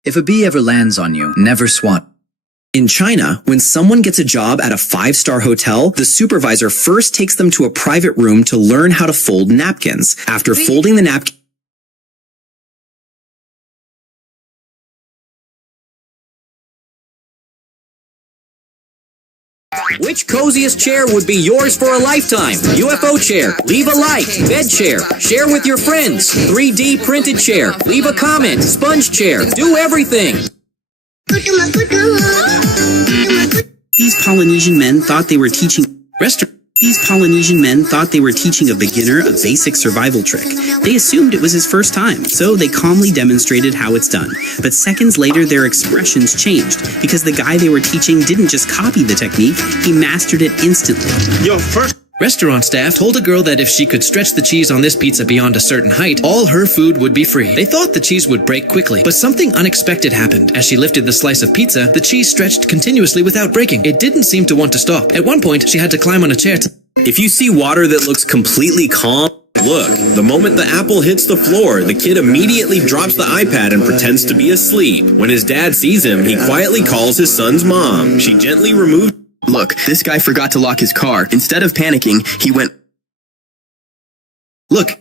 If a bee ever lands on you, never swat. In China, when someone gets a job at a 5-star hotel, the supervisor first takes them to a private room to learn how to fold napkins. After folding the napkin, Which coziest chair would be yours for a lifetime? UFO chair. Leave a like. Bed chair. Share with your friends. 3D printed chair. Leave a comment. Sponge chair. Do everything. These Polynesian men thought they were teaching a beginner a basic survival trick. They assumed it was his first time, so they calmly demonstrated how it's done. But seconds later, their expressions changed, because the guy they were teaching didn't just copy the technique, he mastered it instantly. Restaurant staff told a girl that if she could stretch the cheese on this pizza beyond a certain height, all her food would be free. They thought the cheese would break quickly, but something unexpected happened. As she lifted the slice of pizza, the cheese stretched continuously without breaking. It didn't seem to want to stop. At one point, she had to climb on a chair to... If you see water that looks completely calm, look. The moment the apple hits the floor, the kid immediately drops the iPad and pretends to be asleep. When his dad sees him, he quietly calls his son's mom. She gently removes... Look, this guy forgot to lock his car. Instead of panicking, he went... Look.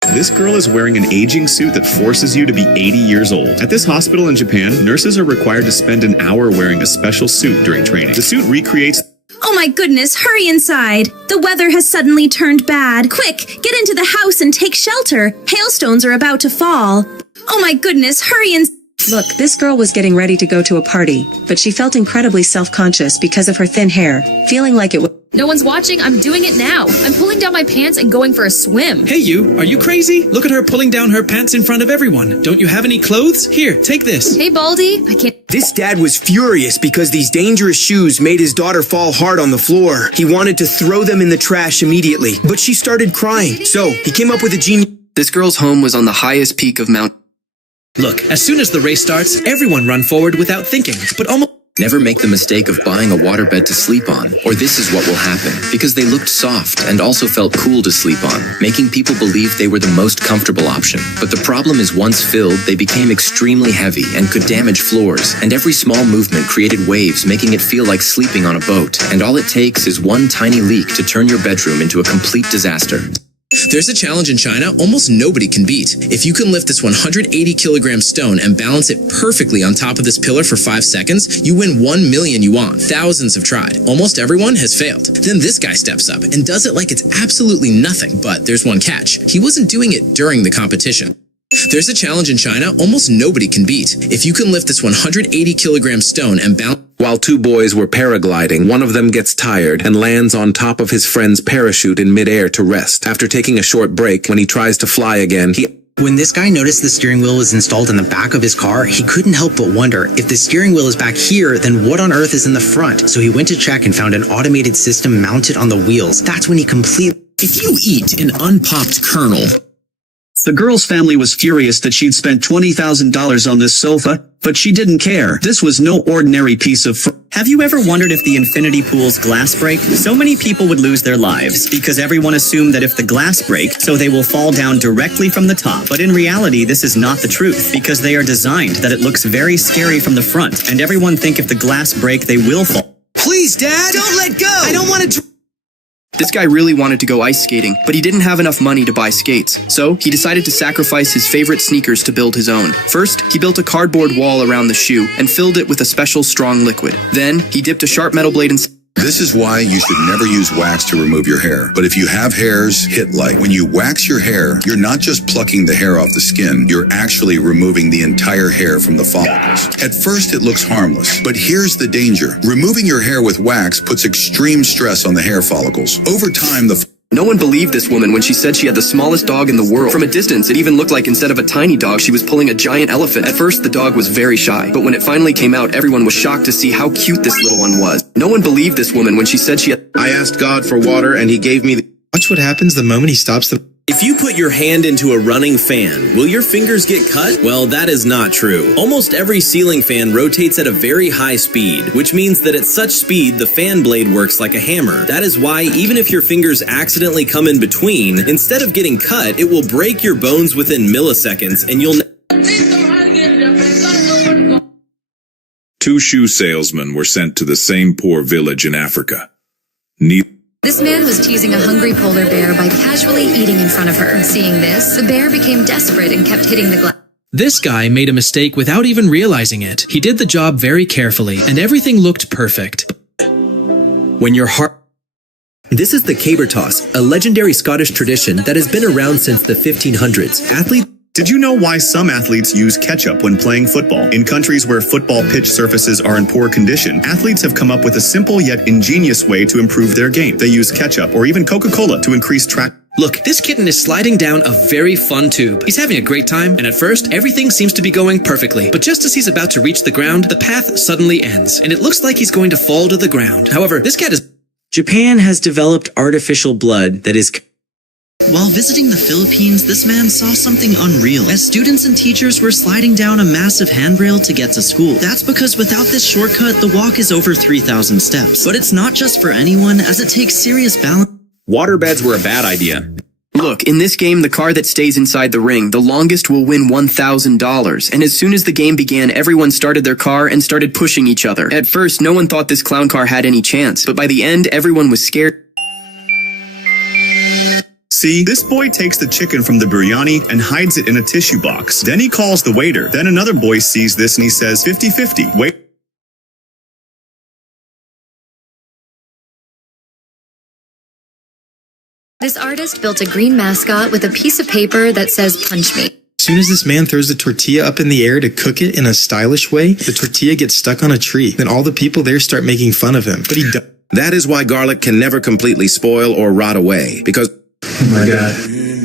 This girl is wearing an aging suit that forces you to be 80 years old. At this hospital in Japan, nurses are required to spend an hour wearing a special suit during training. The suit recreates... Oh my goodness, hurry inside. The weather has suddenly turned bad. Quick, get into the house and take shelter. Hailstones are about to fall. Oh my goodness, hurry inside. Look, this girl was getting ready to go to a party, but she felt incredibly self-conscious because of her thin hair, feeling like it was... No one's watching. I'm doing it now. I'm pulling down my pants and going for a swim. Hey you, are you crazy? Look at her pulling down her pants in front of everyone. Don't you have any clothes? Here, take this. Hey Baldy, I can't... This dad was furious because these dangerous shoes made his daughter fall hard on the floor. He wanted to throw them in the trash immediately, but she started crying. So, he came up with a genius... This girl's home was on the highest peak of Mount... Look, as soon as the race starts, everyone run forward without thinking, but almost... Never make the mistake of buying a waterbed to sleep on, or this is what will happen, because they looked soft and also felt cool to sleep on, making people believe they were the most comfortable option. But the problem is once filled, they became extremely heavy and could damage floors, and every small movement created waves, making it feel like sleeping on a boat. And all it takes is one tiny leak to turn your bedroom into a complete disaster. There's a challenge in China almost nobody can beat. If you can lift this 180-kilogram stone and balance it perfectly on top of this pillar for 5 seconds, you win 1 million yuan. Thousands have tried. Almost everyone has failed. Then this guy steps up and does it like it's absolutely nothing. But there's one catch. He wasn't doing it during the competition. There's a challenge in China almost nobody can beat. If you can lift this 180-kilogram stone and balance... While two boys were paragliding, one of them gets tired and lands on top of his friend's parachute in midair to rest. After taking a short break, when he tries to fly again, When this guy noticed the steering wheel was installed in the back of his car, he couldn't help but wonder, if the steering wheel is back here, then what on earth is in the front? So he went to check and found an automated system mounted on the wheels. That's when he completely... If you eat an unpopped kernel... The girl's family was furious that she'd spent $20,000 on this sofa, but she didn't care. This was no ordinary piece of Have you ever wondered if the infinity pool's glass break? So many people would lose their lives because everyone assumed that if the glass break, so they will fall down directly from the top. But in reality, this is not the truth because they are designed that it looks very scary from the front, and everyone think if the glass break, they will fall. Please, Dad! Don't let go! I don't want to... This guy really wanted to go ice skating, but he didn't have enough money to buy skates. So, he decided to sacrifice his favorite sneakers to build his own. First, he built a cardboard wall around the shoe and filled it with a special strong liquid. Then, he dipped a sharp metal blade in... This is why you should never use wax to remove your hair. But if you have hairs, hit like. When you wax your hair, you're not just plucking the hair off the skin, you're actually removing the entire hair from the follicles. At first, it looks harmless, but here's the danger. Removing your hair with wax puts extreme stress on the hair follicles. Over time, No one believed this woman when she said she had the smallest dog in the world. From a distance, it even looked like instead of a tiny dog, she was pulling a giant elephant. At first, the dog was very shy, but when it finally came out, everyone was shocked to see how cute this little one was. No one believed this woman when she said she had... I asked God for water and he gave me... Watch what happens the moment he stops the... If you put your hand into a running fan, will your fingers get cut? Well, that is not true. Almost every ceiling fan rotates at a very high speed, which means that at such speed, the fan blade works like a hammer. That is why, even if your fingers accidentally come in between, instead of getting cut, it will break your bones within milliseconds, and you'll... 2 shoe salesmen were sent to the same poor village in Africa. This man was teasing a hungry polar bear by casually eating in front of her. Seeing this, the bear became desperate and kept hitting the glass. This guy made a mistake without even realizing it. He did the job very carefully, and everything looked perfect. When your heart... This is the caber toss, a legendary Scottish tradition that has been around since the 1500s. Athletes... Did you know why some athletes use ketchup when playing football? In countries where football pitch surfaces are in poor condition, athletes have come up with a simple yet ingenious way to improve their game. They use ketchup or even Coca-Cola to increase track. Look, this kitten is sliding down a very fun tube. He's having a great time, and at first, everything seems to be going perfectly. But just as he's about to reach the ground, the path suddenly ends, and it looks like he's going to fall to the ground. However, this cat is... Japan has developed artificial blood that is... While visiting the Philippines, this man saw something unreal. As students and teachers were sliding down a massive handrail to get to school. That's because without this shortcut, the walk is over 3,000 steps. But it's not just for anyone, as it takes serious balance. Waterbeds were a bad idea. Look, in this game, the car that stays inside the ring, the longest will win $1,000. And as soon as the game began, everyone started their car and started pushing each other. At first, no one thought this clown car had any chance, but by the end, everyone was scared. See, this boy takes the chicken from the biryani and hides it in a tissue box. Then he calls the waiter. Then another boy sees this and he says 50-50. Wait. This artist built a green mascot with a piece of paper that says "Punch me." As soon as this man throws the tortilla up in the air to cook it in a stylish way, the tortilla gets stuck on a tree. Then all the people there start making fun of him. But he does. That is why garlic can never completely spoil or rot away, because... Oh my God.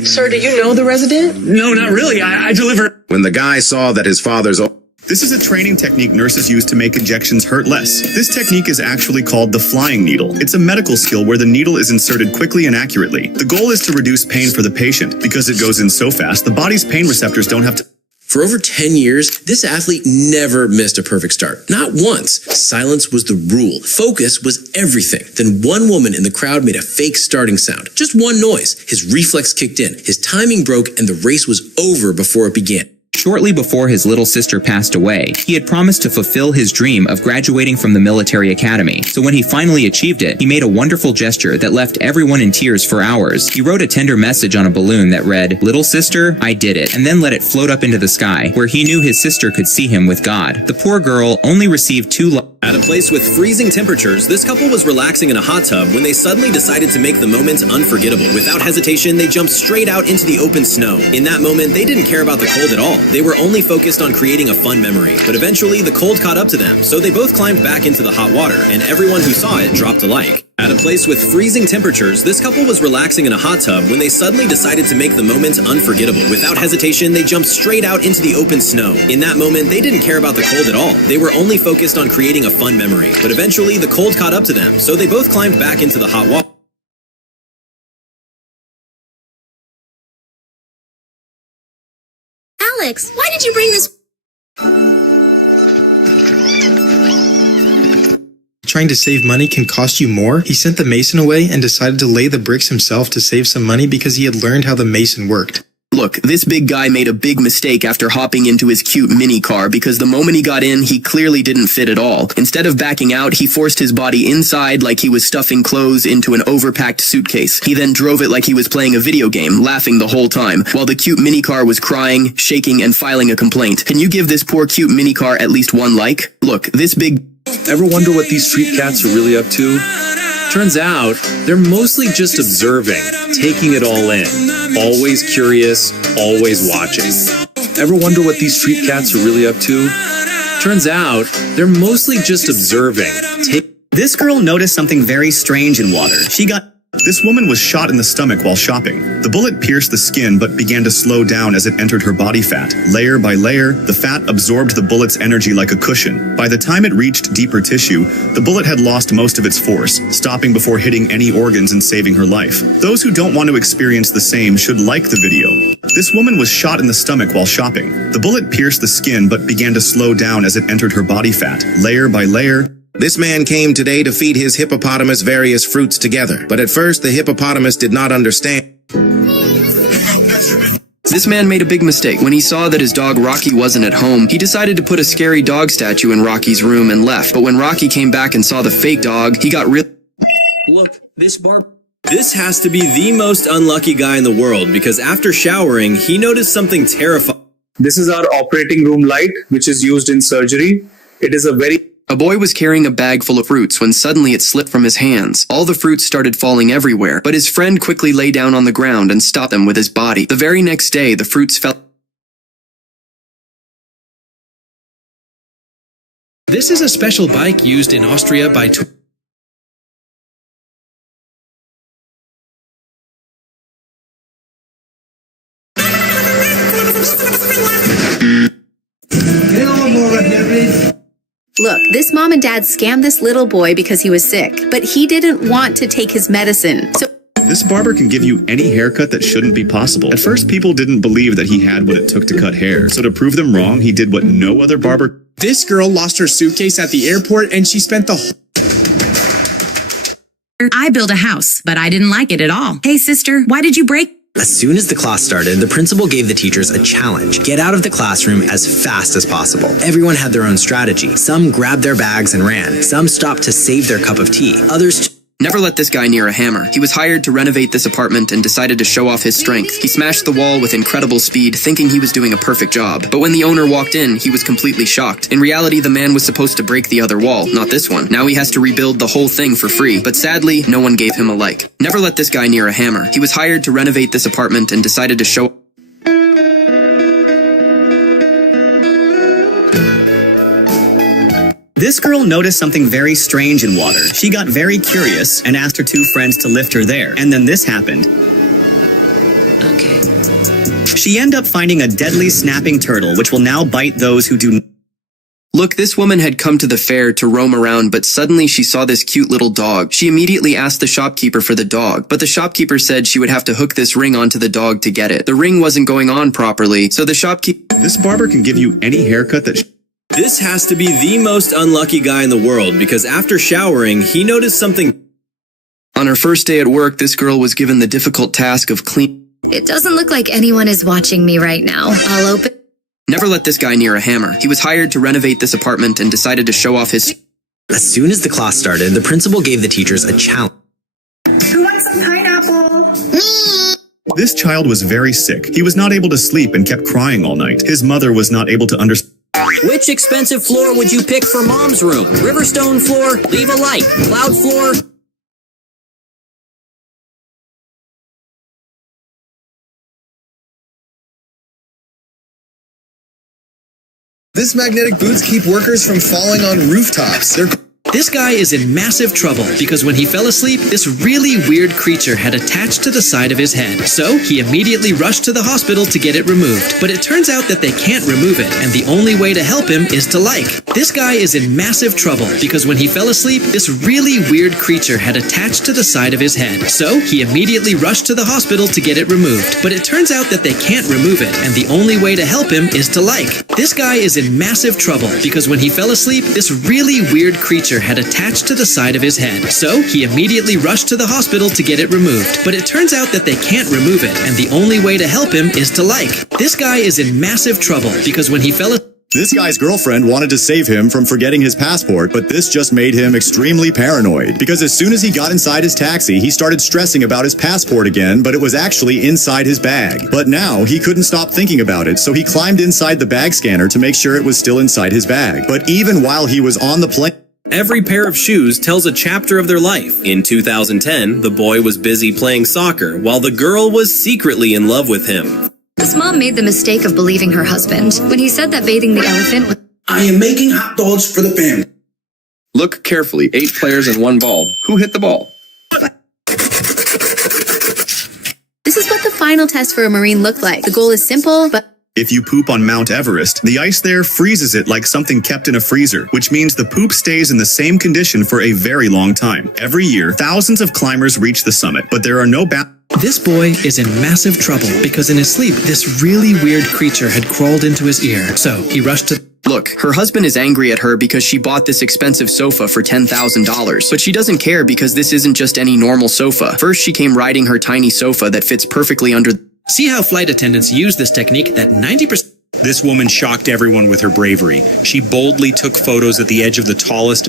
Sir, do you know the resident? No, not really. I deliver... When the guy saw that his father's... This is a training technique nurses use to make injections hurt less. This technique is actually called the flying needle. It's a medical skill where the needle is inserted quickly and accurately. The goal is to reduce pain for the patient. Because it goes in so fast, the body's pain receptors don't have to... For over 10 years, this athlete never missed a perfect start. Not once. Silence was the rule. Focus was everything. Then one woman in the crowd made a fake starting sound. Just one noise. His reflex kicked in. His timing broke and the race was over before it began. Shortly before his little sister passed away, he had promised to fulfill his dream of graduating from the military academy. So when he finally achieved it, he made a wonderful gesture that left everyone in tears for hours. He wrote a tender message on a balloon that read, "Little sister, I did it," and then let it float up into the sky, where he knew his sister could see him with God. The poor girl only received 2 At a place with freezing temperatures, this couple was relaxing in a hot tub when they suddenly decided to make the moment unforgettable. Without hesitation, they jumped straight out into the open snow. In that moment, they didn't care about the cold at all. They were only focused on creating a fun memory. But eventually, the cold caught up to them, so they both climbed back into the hot water, and everyone who saw it dropped a like. At a place with freezing temperatures, this couple was relaxing in a hot tub when they suddenly decided to make the moment unforgettable. Without hesitation, they jumped straight out into the open snow. In that moment, they didn't care about the cold at all. They were only focused on creating a fun memory. But eventually, the cold caught up to them, so they both climbed back into the hot water. Alex, why did you bring this? Trying to save money can cost you more? He sent the mason away and decided to lay the bricks himself to save some money because he had learned how the mason worked. Look, this big guy made a big mistake after hopping into his cute mini car because the moment he got in, he clearly didn't fit at all. Instead of backing out, he forced his body inside like he was stuffing clothes into an overpacked suitcase. He then drove it like he was playing a video game, laughing the whole time, while the cute mini car was crying, shaking, and filing a complaint. Can you give this poor cute mini car at least 1 like? Look, this big... Ever wonder what these street cats are really up to? Turns out, they're mostly just observing, taking it all in. Always curious, always watching. Ever wonder what these street cats are really up to? Turns out, they're mostly just observing. This girl noticed something very strange in water. This woman was shot in the stomach while shopping. The bullet pierced the skin but began to slow down as it entered her body fat. Layer by layer, the fat absorbed the bullet's energy like a cushion. By the time it reached deeper tissue, the bullet had lost most of its force, stopping before hitting any organs and saving her life. Those who don't want to experience the same should like the video. This woman was shot in the stomach while shopping. The bullet pierced the skin but began to slow down as it entered her body fat. Layer by layer, This man came today to feed his hippopotamus various fruits together, but at first the hippopotamus did not understand. This man made a big mistake. When he saw that his dog Rocky wasn't at home, he decided to put a scary dog statue in Rocky's room and left. But when Rocky came back and saw the fake dog, he got real... Look, This has to be the most unlucky guy in the world because after showering, he noticed something terrifying. This is our operating room light, which is used in surgery. It is A boy was carrying a bag full of fruits when suddenly it slipped from his hands. All the fruits started falling everywhere, but his friend quickly lay down on the ground and stopped them with his body. The very next day, the fruits fell... This is a special bike used in Austria by Look, this mom and dad scammed this little boy because he was sick, but he didn't want to take his medicine. So This barber can give you any haircut that shouldn't be possible. At first, people didn't believe that he had what it took to cut hair. So to prove them wrong, he did what no other barber... This girl lost her suitcase at the airport and she spent the whole... I built a house, but I didn't like it at all. Hey, sister, why did you break? As soon as the class started, the principal gave the teachers a challenge. Get out of the classroom as fast as possible. Everyone had their own strategy. Some grabbed their bags and ran. Some stopped to save their cup of tea. Others... Never let this guy near a hammer. He was hired to renovate this apartment and decided to show off his strength. He smashed the wall with incredible speed, thinking he was doing a perfect job. But when the owner walked in, he was completely shocked. In reality, the man was supposed to break the other wall, not this one. Now he has to rebuild the whole thing for free. But sadly, no one gave him a like. Never let this guy near a hammer. He was hired to renovate this apartment and decided to show... This girl noticed something very strange in water. She got very curious and asked her two friends to lift her there. And then this happened. She ended up finding a deadly snapping turtle, which will now bite those who do... Look, this woman had come to the fair to roam around, but suddenly she saw this cute little dog. She immediately asked the shopkeeper for the dog, but the shopkeeper said she would have to hook this ring onto the dog to get it. The ring wasn't going on properly, so the shopkeeper... This barber can give you any haircut that... This has to be the most unlucky guy in the world because after showering, he noticed something. On her first day at work, this girl was given the difficult task of cleaning. It doesn't look like anyone is watching me right now. I'll open... Never let this guy near a hammer. He was hired to renovate this apartment and decided to show off his... As soon as the class started, the principal gave the teachers a challenge. Who wants some pineapple? This child was very sick. He was not able to sleep and kept crying all night. His mother was not able to understand. Which expensive floor would you pick for mom's room? Riverstone floor, leave a light. Cloud floor. This magnetic boots keep workers from falling on rooftops. This guy is in massive trouble because when he fell asleep, this really weird creature had attached to the side of his head. So he immediately rushed to the hospital to get it removed. But it turns out that they can't remove it, and the only way to help him is to like. This guy is in massive trouble because when he fell asleep, this really weird creature had attached to the side of his head. So he immediately rushed to the hospital to get it removed. But it turns out that they can't remove it, and the only way to help him is to like. This guy is in massive trouble because when he fell asleep, this really weird creature had attached to the side of his head. So he immediately rushed to the hospital to get it removed. But it turns out that they can't remove it, and the only way to help him is to like. This guy is in massive trouble because when he fell asleep, this guy's girlfriend wanted to save him from forgetting his passport, but this just made him extremely paranoid. Because as soon as he got inside his taxi, he started stressing about his passport again, but it was actually inside his bag. But now, he couldn't stop thinking about it, so he climbed inside the bag scanner to make sure it was still inside his bag. But even while he was on the plane... Every pair of shoes tells a chapter of their life. In 2010, the boy was busy playing soccer, while the girl was secretly in love with him. This mom made the mistake of believing her husband when he said that bathing the elephant was... I am making hot dogs for the family. Look carefully. 8 players and 1 ball. Who hit the ball? this is what the final test for a Marine looked like. The goal is simple, but... If you poop on Mount Everest, the ice there freezes it like something kept in a freezer, which means the poop stays in the same condition for a very long time. Every year, thousands of climbers reach the summit, but there are no This boy is in massive trouble because in his sleep, this really weird creature had crawled into his ear. So he rushed to... Look, her husband is angry at her because she bought this expensive sofa for $10,000. But she doesn't care because this isn't just any normal sofa. First, she came riding her tiny sofa that fits perfectly under... See how flight attendants use this technique that 90%. This woman shocked everyone with her bravery. She boldly took photos at the edge of the tallest.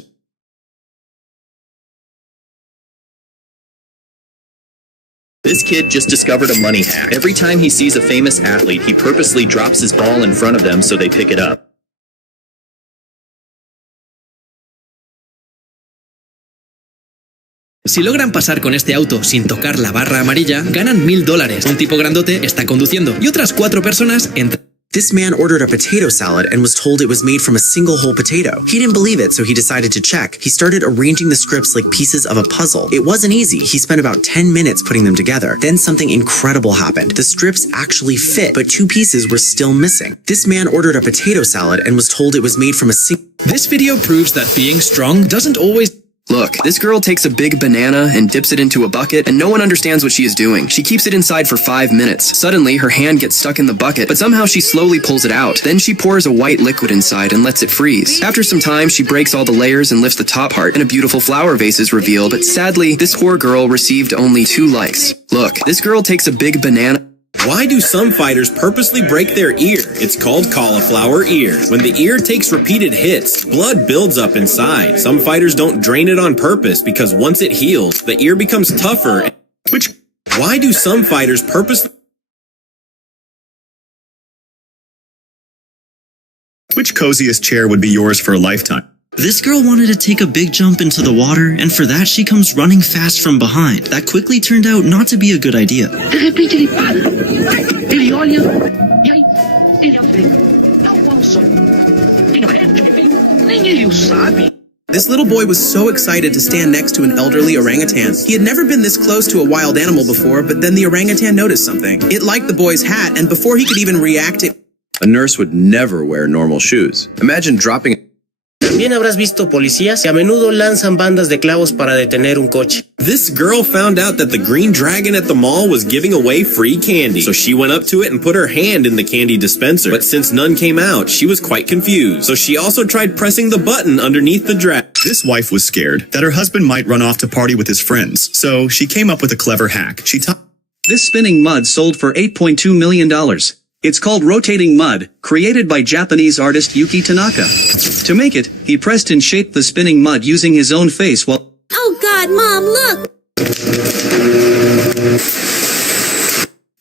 This kid just discovered a money hack. Every time he sees a famous athlete, he purposely drops his ball in front of them so they pick it up. Si logran pasar con este auto sin tocar la barra amarilla, ganan $1,000. Un tipo grandote está conduciendo y otras 4 personas entran. This man ordered a potato salad and was told it was made from a single whole potato. He didn't believe it, so he decided to check. He started arranging the scripts like pieces of a puzzle. It wasn't easy. He spent about 10 minutes putting them together. Then something incredible happened. The scripts actually fit, but 2 pieces were still missing. This man ordered a potato salad and was told it was made from a single... This video proves that being strong doesn't always... Look, this girl takes a big banana and dips it into a bucket, and no one understands what she is doing. She keeps it inside for 5 minutes. Suddenly, her hand gets stuck in the bucket, but somehow she slowly pulls it out. Then she pours a white liquid inside and lets it freeze. After some time, she breaks all the layers and lifts the top part, and a beautiful flower vase is revealed. But sadly, this poor girl received only 2 likes. Look, this girl takes a big banana... Why do some fighters purposely break their ear? It's called cauliflower ear. When the ear takes repeated hits, blood builds up inside. Some fighters don't drain it on purpose because once it heals, the ear becomes tougher. Why do some fighters purposely... Which coziest chair would be yours for a lifetime? This girl wanted to take a big jump into the water, and for that she comes running fast from behind. That quickly turned out not to be a good idea. This little boy was so excited to stand next to an elderly orangutan. He had never been this close to a wild animal before, but then the orangutan noticed something. It liked the boy's hat, and before he could even react, A nurse would never wear normal shoes. Imagine dropping... También habrás visto policías que a menudo lanzan bandas de clavos para detener un coche. This girl found out that the green dragon at the mall was giving away free candy. So she went up to it and put her hand in the candy dispenser. But since none came out, she was quite confused. So she also tried pressing the button underneath the dragon. This wife was scared that her husband might run off to party with his friends. So she came up with a clever hack. This spinning mud sold for $8.2 million. It's called rotating mud, created by Japanese artist Yuki Tanaka. To make it, he pressed and shaped the spinning mud using his own face while... Oh God, Mom, look!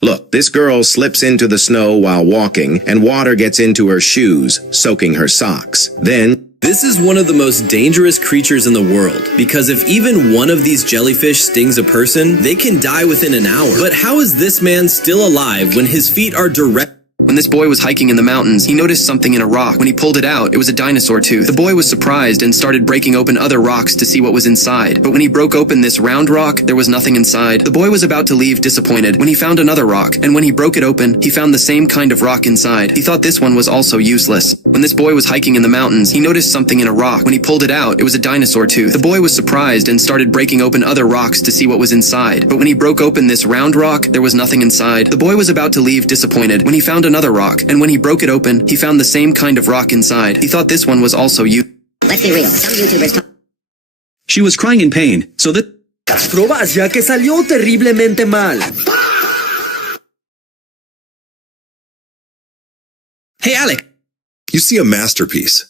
Look, this girl slips into the snow while walking, and water gets into her shoes, soaking her socks. Then... This is one of the most dangerous creatures in the world, because if even one of these jellyfish stings a person, they can die within an hour. But how is this man still alive when his feet are direct... When this boy was hiking in the mountains, he noticed something in a rock. When he pulled it out, it was a dinosaur tooth. The boy was surprised and started breaking open other rocks to see what was inside. But when he broke open this round rock, there was nothing inside. The boy was about to leave disappointed when he found another rock, and when he broke it open, he found the same kind of rock inside. He thought this one was also useless. When this boy was hiking in the mountains, he noticed something in a rock. When he pulled it out, it was a dinosaur tooth. The boy was surprised and started breaking open other rocks to see what was inside. But when he broke open this round rock, there was nothing inside. The boy was about to leave disappointed when he found another rock, and when he broke it open, he found the same kind of rock inside. He thought this one was also Let's be real, some YouTubers... She was crying in pain, so that... Acrobacia que salió terriblemente mal. Hey, Alec. You see a masterpiece.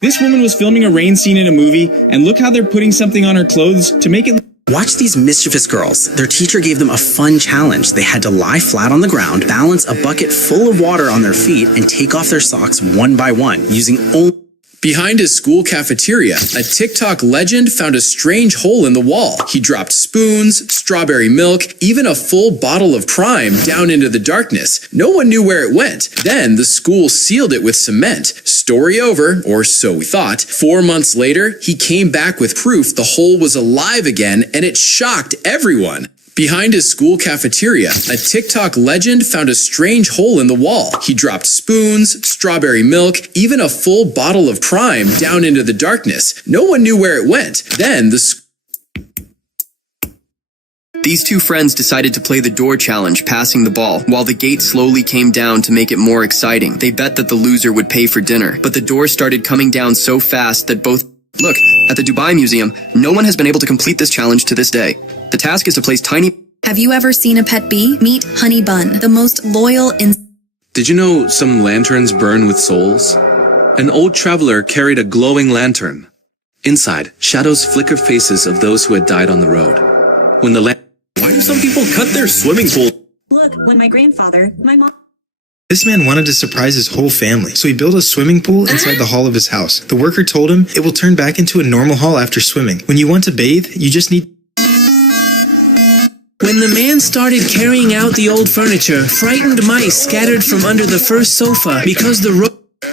This woman was filming a rain scene in a movie, and look how they're putting something on her clothes to make it... Watch these mischievous girls. Their teacher gave them a fun challenge. They had to lie flat on the ground, balance a bucket full of water on their feet, and take off their socks one by one, using only... Behind his school cafeteria, a TikTok legend found a strange hole in the wall. He dropped spoons, strawberry milk, even a full bottle of Prime down into the darkness. No one knew where it went. Then the school sealed it with cement. Story over, or so we thought. 4 months later, he came back with proof the hole was alive again, and it shocked everyone. Behind his school cafeteria, a TikTok legend found a strange hole in the wall. He dropped spoons, strawberry milk, even a full bottle of Prime down into the darkness. No one knew where it went. Then These two friends decided to play the door challenge, passing the ball, while the gate slowly came down to make it more exciting. They bet that the loser would pay for dinner, but the door started coming down so fast that both... Look, at the Dubai Museum, no one has been able to complete this challenge to this day. The task is to place tiny... Have you ever seen a pet bee? Meet Honey Bun, the most loyal Did you know some lanterns burn with souls? An old traveler carried a glowing lantern. Inside, shadows flicker faces of those who had died on the road. When the Why do some people cut their swimming pool? Look, when my grandfather, my mom... This man wanted to surprise his whole family, so he built a swimming pool inside the hall of his house. The worker told him it will turn back into a normal hall after swimming. When you want to bathe, you just need... When the man started carrying out the old furniture, frightened mice scattered from under the first sofa because the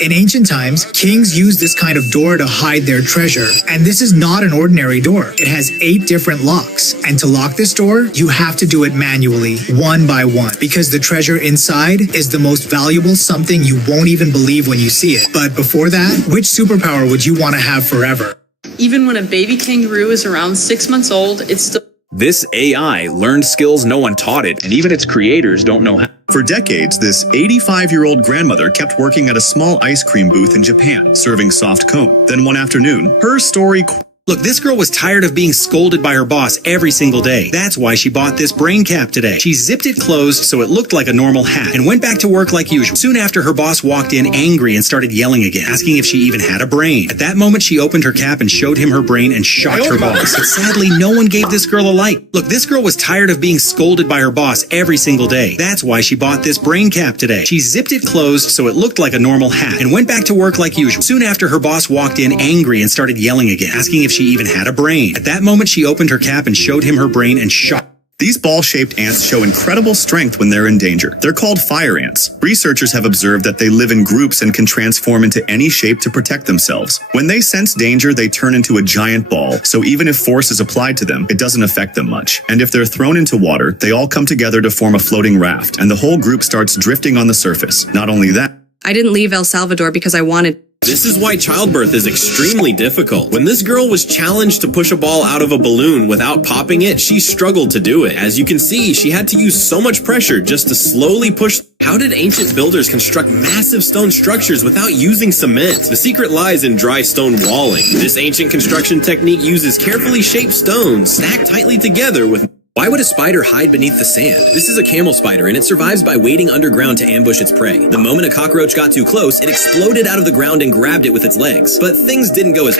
In ancient times, kings used this kind of door to hide their treasure, and this is not an ordinary door. It has 8 different locks, and to lock this door, you have to do it manually, one by one, because the treasure inside is the most valuable something you won't even believe when you see it. But before that, which superpower would you want to have forever? Even when a baby kangaroo is around 6 months old, it's still... This AI learned skills no one taught it, and even its creators don't know how. For decades, this 85-year-old grandmother kept working at a small ice cream booth in Japan, serving soft cone. Then one afternoon, her story... Look, this girl was tired of being scolded by her boss every single day. That's why she bought this brain cap today. She zipped it closed so it looked like a normal hat and went back to work like usual. Soon after, her boss walked in angry and started yelling again, asking if she even had a brain. At that moment, she opened her cap and showed him her brain and shocked her boss. But sadly, no one gave this girl a light. Look, this girl was tired of being scolded by her boss every single day. That's why she bought this brain cap today. She zipped it closed so it looked like a normal hat and went back to work like usual. Soon after, her boss walked in angry and started yelling again, asking if she even had a brain. At that moment, she opened her cap and showed him her brain and shocked. These ball-shaped ants show incredible strength when they're in danger. They're called fire ants. Researchers have observed that they live in groups and can transform into any shape to protect themselves. When they sense danger, they turn into a giant ball, so even if force is applied to them, it doesn't affect them much. And if they're thrown into water, they all come together to form a floating raft, and the whole group starts drifting on the surface. Not only that, I didn't leave El Salvador because I wanted... This is why childbirth is extremely difficult. When this girl was challenged to push a ball out of a balloon without popping it, she struggled to do it. As you can see, she had to use so much pressure just to slowly push. How did ancient builders construct massive stone structures without using cement? The secret lies in dry stone walling. This ancient construction technique uses carefully shaped stones stacked tightly together with... Why would a spider hide beneath the sand? This is a camel spider, and it survives by waiting underground to ambush its prey. The moment a cockroach got too close, it exploded out of the ground and grabbed it with its legs. But things didn't go as...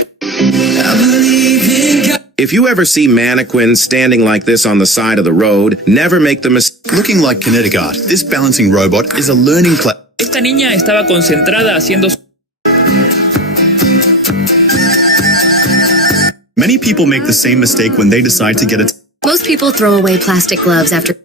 If you ever see mannequins standing like this on the side of the road, never make the mistake. Looking like kinetic art, this balancing robot is a learning Esta niña estaba concentrada haciendo... Many people make the same mistake when they decide to get a... Most people throw away plastic gloves after...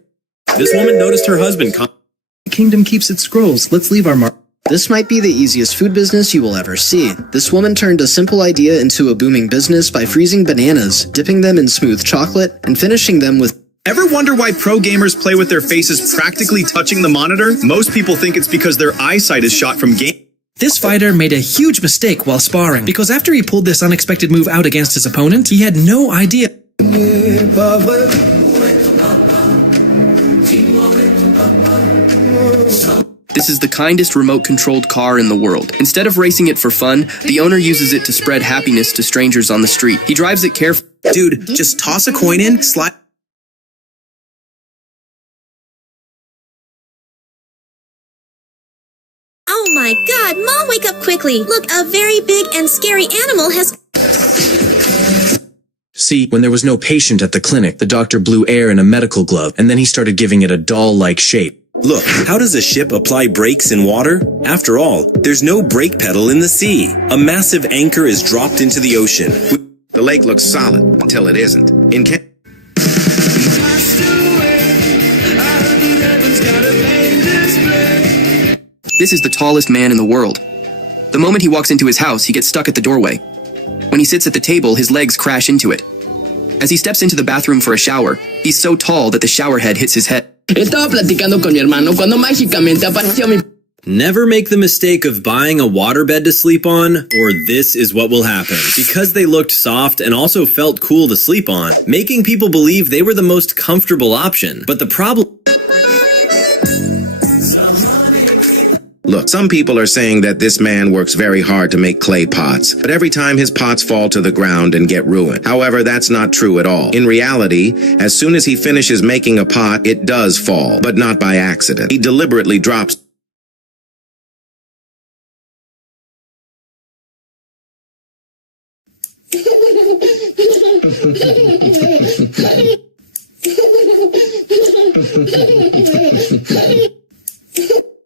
This woman noticed her husband... The kingdom keeps its scrolls. Let's leave our mark. This might be the easiest food business you will ever see. This woman turned a simple idea into a booming business by freezing bananas, dipping them in smooth chocolate, and finishing them with... Ever wonder why pro gamers play with their faces practically touching the monitor? Most people think it's because their eyesight is shot from game. This fighter made a huge mistake while sparring, because after he pulled this unexpected move out against his opponent, he had no idea. This is the kindest remote-controlled car in the world. Instead of racing it for fun, the owner uses it to spread happiness to strangers on the street. He drives it carefully. Dude, just toss a coin in, slide... Oh my god, Mom, wake up quickly. Look, a very big and scary animal has... See, when there was no patient at the clinic, the doctor blew air in a medical glove, and then he started giving it a doll-like shape. Look, how does a ship apply brakes in water? After all, there's no brake pedal in the sea. A massive anchor is dropped into the ocean. The lake looks solid until it isn't. This is the tallest man in the world. The moment he walks into his house, he gets stuck at the doorway. When he sits at the table, his legs crash into it. As he steps into the bathroom for a shower, he's so tall that the shower head hits his head. Estaba platicando con mi hermano cuando mágicamente apareció mi... Never make the mistake of buying a waterbed to sleep on, or this is what will happen. Because they looked soft and also felt cool to sleep on, making people believe they were the most comfortable option. But the problem... Look, some people are saying that this man works very hard to make clay pots, but every time his pots fall to the ground and get ruined. However, that's not true at all. In reality, as soon as he finishes making a pot, it does fall, but not by accident. He deliberately drops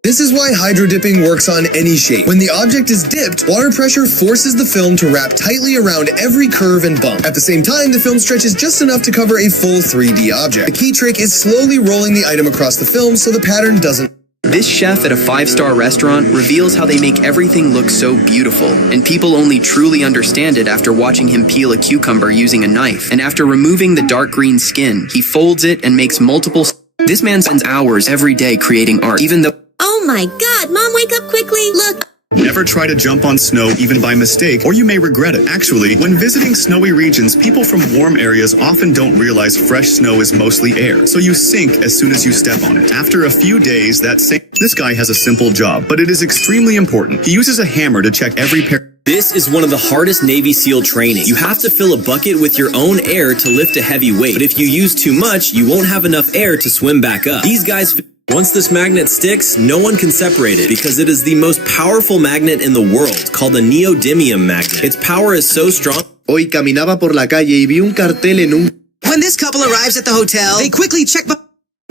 This is why hydro dipping works on any shape. When the object is dipped, water pressure forces the film to wrap tightly around every curve and bump. At the same time, the film stretches just enough to cover a full 3D object. The key trick is slowly rolling the item across the film so the pattern doesn't. This chef at a 5-star restaurant reveals how they make everything look so beautiful, and people only truly understand it after watching him peel a cucumber using a knife. And after removing the dark green skin, he folds it and makes multiple. This man spends hours every day creating art, even though. Oh my god, Mom, wake up quickly. Look. Never try to jump on snow even by mistake, or you may regret it. Actually, when visiting snowy regions, people from warm areas often don't realize fresh snow is mostly air, so you sink as soon as you step on it. After a few days, this guy has a simple job, but it is extremely important. He uses a hammer to check every pair. This is one of the hardest Navy SEAL training. You have to fill a bucket with your own air to lift a heavy weight, but if you use too much, you won't have enough air to swim back up. These guys... Once this magnet sticks, no one can separate it because it is the most powerful magnet in the world, called a neodymium magnet. Its power is so strong. Hoy caminaba por la calle y vi un cartel en un... When this couple arrives at the hotel, they quickly check...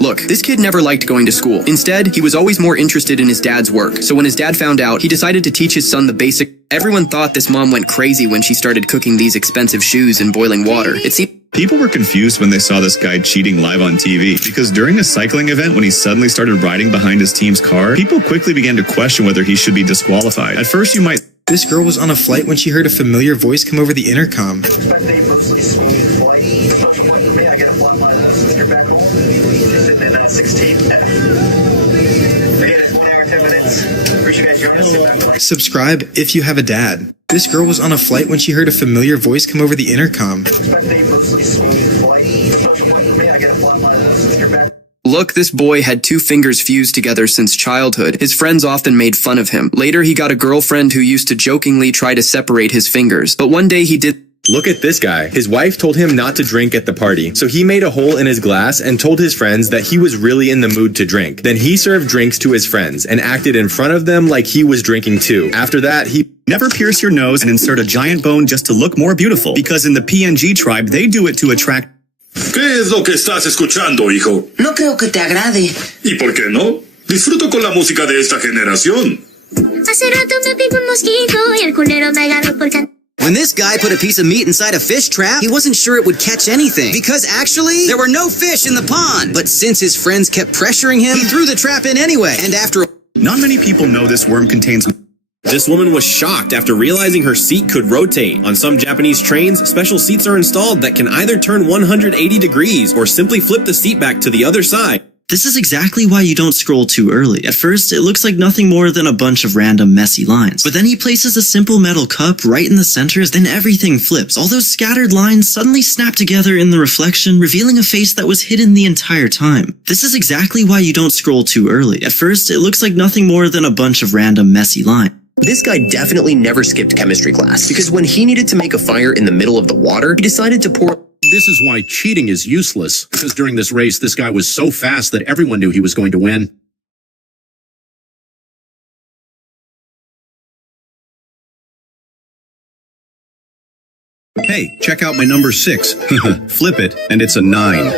Look, this kid never liked going to school. Instead, he was always more interested in his dad's work. So when his dad found out, he decided to teach his son the basic... Everyone thought this mom went crazy when she started cooking these expensive shoes in boiling water. It seemed... People were confused when they saw this guy cheating live on TV, because during a cycling event when he suddenly started riding behind his team's car, people quickly began to question whether he should be disqualified. At first you might... This girl was on a flight when she heard a familiar voice come over the intercom. Expect a mostly smooth flight. Special flight for me, I get a flat line since you're back home. You're sitting in 16F. Again, it's 1 hour, 10 minutes. Appreciate you guys joining us. Sit back to Subscribe if you have a dad. This girl was on a flight when she heard a familiar voice come over the intercom. Expect a mostly smooth flight. Special flight for me, I get a flat line since you're back. Look, this boy had 2 fingers fused together since childhood. His friends often made fun of him. Later, he got a girlfriend who used to jokingly try to separate his fingers. But one day he did... Look at this guy. His wife told him not to drink at the party, so he made a hole in his glass and told his friends that he was really in the mood to drink. Then he served drinks to his friends and acted in front of them like he was drinking too. After that, he... Never pierce your nose and insert a giant bone just to look more beautiful, because in the PNG tribe, they do it to attract... ¿Qué es lo que estás escuchando, hijo? No creo que te agrade. ¿Y por qué no? Disfruto con la música de esta generación. Hace rato me picó un mosquito y el culero me agarró por When this guy put a piece of meat inside a fish trap, he wasn't sure it would catch anything. Because actually, there were no fish in the pond. But since his friends kept pressuring him, he threw the trap in anyway. And after... Not many people know this worm contains... This woman was shocked after realizing her seat could rotate. On some Japanese trains, special seats are installed that can either turn 180 degrees or simply flip the seat back to the other side. This is exactly why you don't scroll too early. At first, it looks like nothing more than a bunch of random messy lines. But then he places a simple metal cup right in the center, then everything flips. All those scattered lines suddenly snap together in the reflection, revealing a face that was hidden the entire time. This is exactly why you don't scroll too early. At first, it looks like nothing more than a bunch of random messy lines. This guy definitely never skipped chemistry class, because when he needed to make a fire in the middle of the water, he decided to pour... This is why cheating is useless, because during this race, this guy was so fast that everyone knew he was going to win. Hey, check out my number 6. Flip it, and it's a 9.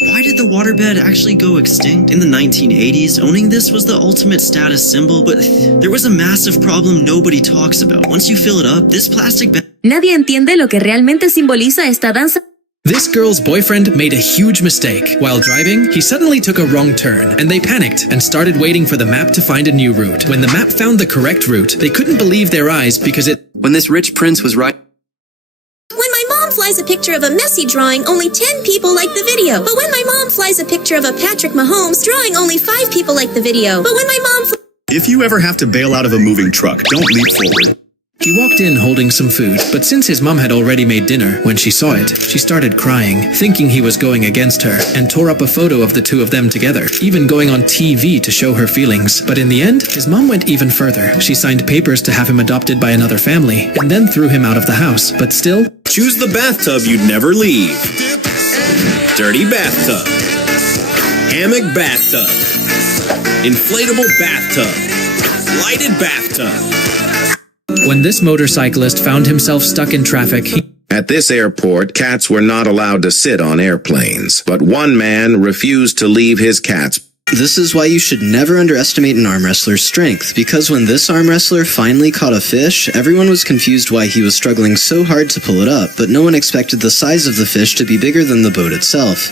Why did the waterbed actually go extinct? In the 1980s, owning this was the ultimate status symbol, but there was a massive problem nobody talks about. Once you fill it up, this plastic bag... Nadie entiende lo que realmente simboliza esta danza. This girl's boyfriend made a huge mistake. While driving, he suddenly took a wrong turn, and they panicked and started waiting for the map to find a new route. When the map found the correct route, they couldn't believe their eyes because it... When this rich prince was right... When my mom flies flies a picture of a Messi drawing, only 10 people like the video. But when my mom flies a picture of a Patrick Mahomes drawing, only 5 people like the video. But when my mom If you ever have to bail out of a moving truck, don't leap forward. He walked in holding some food, but since his mom had already made dinner, when she saw it, she started crying, thinking he was going against her, and tore up a photo of the two of them together, even going on TV to show her feelings. But in the end, his mom went even further. She signed papers to have him adopted by another family, and then threw him out of the house. But still, choose the bathtub you'd never leave. Dirty bathtub. Hammock bathtub. Inflatable bathtub. Lighted bathtub. When this motorcyclist found himself stuck in traffic, At this airport, cats were not allowed to sit on airplanes, but one man refused to leave his cats. This is why you should never underestimate an arm wrestler's strength, because when this arm wrestler finally caught a fish, everyone was confused why he was struggling so hard to pull it up, but no one expected the size of the fish to be bigger than the boat itself.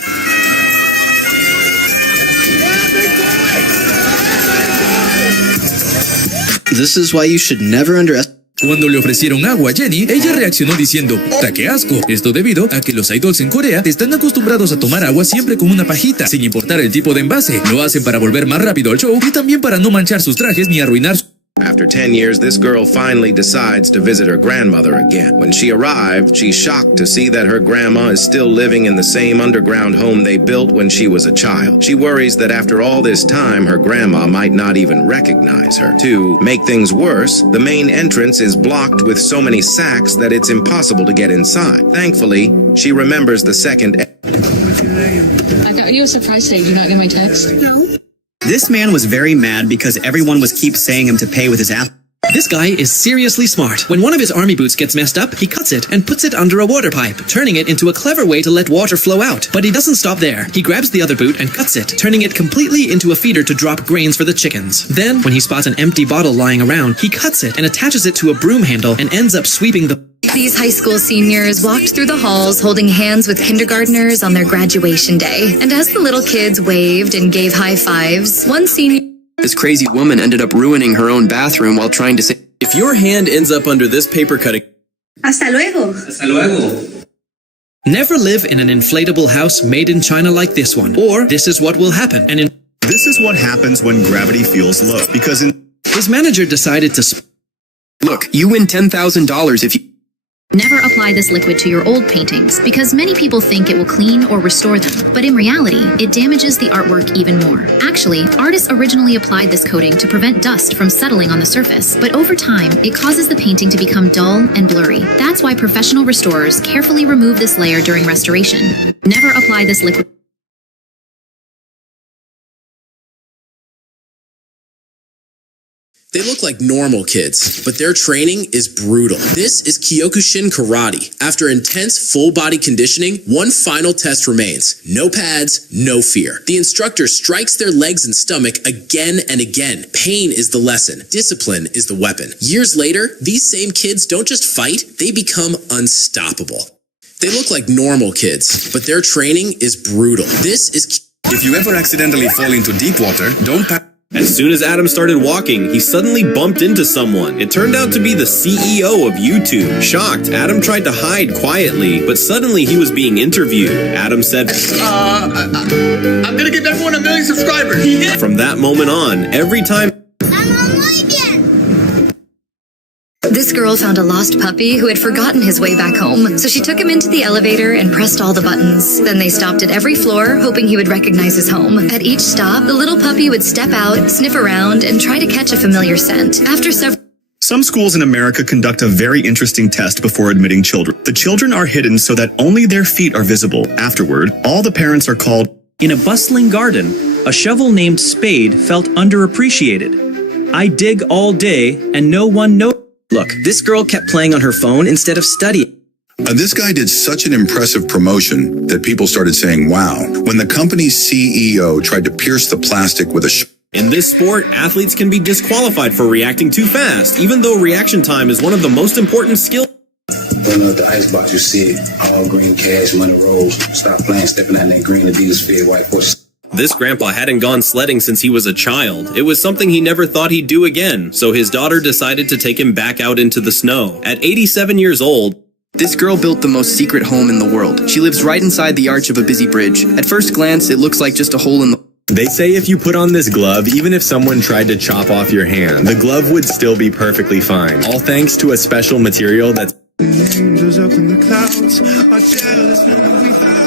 This is why you should never underestimate. Cuando le ofrecieron agua a Jenny, ella reaccionó diciendo, ¡ta qué asco! Esto debido a que los idols en Corea están acostumbrados a tomar agua siempre con una pajita, sin importar el tipo de envase. Lo hacen para volver más rápido al show y también para no manchar sus trajes ni arruinar su... After 10 years, this girl finally decides to visit her grandmother again. When she arrived, she's shocked to see that her grandma is still living in the same underground home they built when she was a child. She worries that after all this time, her grandma might not even recognize her. To make things worse, the main entrance is blocked with so many sacks that it's impossible to get inside. Thankfully, she remembers the second... I got you a surprise today. Did you not get my text? No. This man was very mad because everyone was keep saying him to pay with his ass. This guy is seriously smart. When one of his army boots gets messed up, he cuts it and puts it under a water pipe, turning it into a clever way to let water flow out. But he doesn't stop there. He grabs the other boot and cuts it, turning it completely into a feeder to drop grains for the chickens. Then, when he spots an empty bottle lying around, he cuts it and attaches it to a broom handle and ends up sweeping the... These high school seniors walked through the halls holding hands with kindergartners on their graduation day. And as the little kids waved and gave high fives, one senior... This crazy woman ended up ruining her own bathroom while trying to say... If your hand ends up under this paper cutting... Hasta luego. Hasta luego. Never live in an inflatable house made in China like this one, or this is what will happen. And This is what happens when gravity feels low, because his manager decided to... Look, you win $10,000 if you... Never apply this liquid to your old paintings, because many people think it will clean or restore them, but in reality, it damages the artwork even more. Actually, artists originally applied this coating to prevent dust from settling on the surface, but over time, it causes the painting to become dull and blurry. That's why professional restorers carefully remove this layer during restoration. Never apply this liquid. They look like normal kids, but their training is brutal. This is Kyokushin Karate. After intense full-body conditioning, one final test remains. No pads, no fear. The instructor strikes their legs and stomach again and again. Pain is the lesson. Discipline is the weapon. Years later, these same kids don't just fight, they become unstoppable. They look like normal kids, but their training is brutal. This is... If you ever accidentally fall into deep water, don't panic. As soon as Adam started walking, he suddenly bumped into someone. It turned out to be the CEO of YouTube. Shocked, Adam tried to hide quietly, but suddenly he was being interviewed. Adam said, I'm gonna give everyone 1 million subscribers. From that moment on, every time... This girl found a lost puppy who had forgotten his way back home, so she took him into the elevator and pressed all the buttons. Then they stopped at every floor, hoping he would recognize his home. At each stop, the little puppy would step out, sniff around, and try to catch a familiar scent. After several... Some schools in America conduct a very interesting test before admitting children. The children are hidden so that only their feet are visible. Afterward, all the parents are called... In a bustling garden, a shovel named Spade felt underappreciated. I dig all day, and no one knows. Look, this girl kept playing on her phone instead of studying. This guy did such an impressive promotion that people started saying, wow. When the company's CEO tried to pierce the plastic with a... In this sport, athletes can be disqualified for reacting too fast, even though reaction time is one of the most important skills. One of the icebox, you see it, all green cash, money rolls. Stop playing, stepping out in that green Adidas fit, white push. This grandpa hadn't gone sledding since he was a child. It was something he never thought he'd do again, so his daughter decided to take him back out into the snow. At 87 years old, This girl built the most secret home in the world. She lives right inside the arch of a busy bridge. At first glance, it looks like just a hole in the... They say if you put on this glove, even if someone tried to chop off your hand, the glove would still be perfectly fine. All thanks to a special material that's... Angels up in the clouds are jealous when we found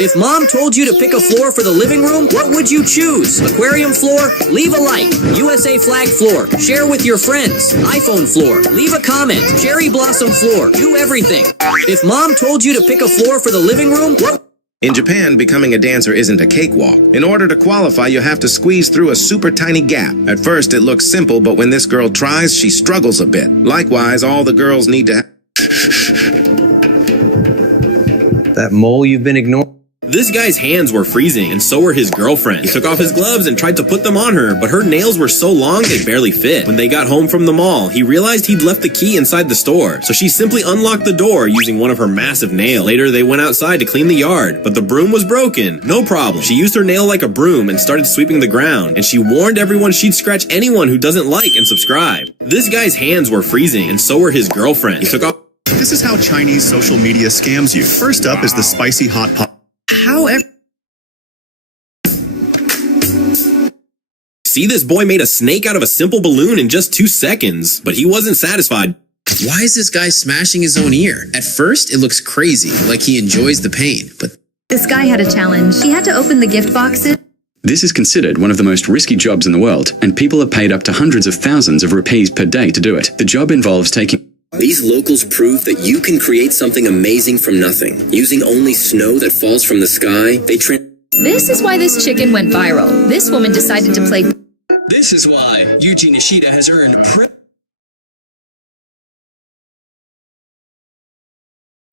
If mom told you to pick a floor for the living room, what would you choose? Aquarium floor? Leave a like. USA flag floor. Share with your friends. iPhone floor. Leave a comment. Cherry blossom floor. Do everything. If mom told you to pick a floor for the living room, what... In Japan, becoming a dancer isn't a cakewalk. In order to qualify, you have to squeeze through a super tiny gap. At first, it looks simple, but when this girl tries, she struggles a bit. Likewise, all the girls need to That mole you've been ignoring? This guy's hands were freezing, and so were his girlfriend. He took off his gloves and tried to put them on her, but her nails were so long they barely fit. When they got home from the mall, he realized he'd left the key inside the store, so she simply unlocked the door using one of her massive nails. Later, they went outside to clean the yard, but the broom was broken. No problem. She used her nail like a broom and started sweeping the ground, and she warned everyone she'd scratch anyone who doesn't like and subscribe. This guy's hands were freezing, and so were his girlfriend. He took off... This is how Chinese social media scams you. First up is the spicy hot pot. However... See, this boy made a snake out of a simple balloon in just 2 seconds, but he wasn't satisfied. Why is this guy smashing his own ear? At first, it looks crazy, like he enjoys the pain, but... This guy had a challenge. He had to open the gift boxes. This is considered one of the most risky jobs in the world, and people are paid up to hundreds of thousands of rupees per day to do it. The job involves taking... These locals prove that you can create something amazing from nothing. Using only snow that falls from the sky, they This is why this chicken went viral. This woman decided to play... This is why Yuji Nishida has earned...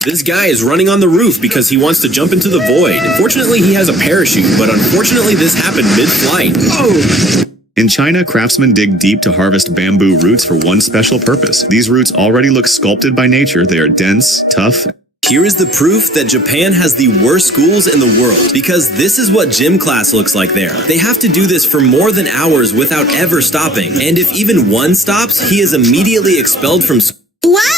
This guy is running on the roof because he wants to jump into the void. Fortunately, he has a parachute, but unfortunately, this happened mid-flight. Oh! In China, craftsmen dig deep to harvest bamboo roots for one special purpose. These roots already look sculpted by nature. They are dense, tough. Here is the proof that Japan has the worst schools in the world, because this is what gym class looks like there. They have to do this for more than hours without ever stopping, and if even one stops, he is immediately expelled from school. Wow!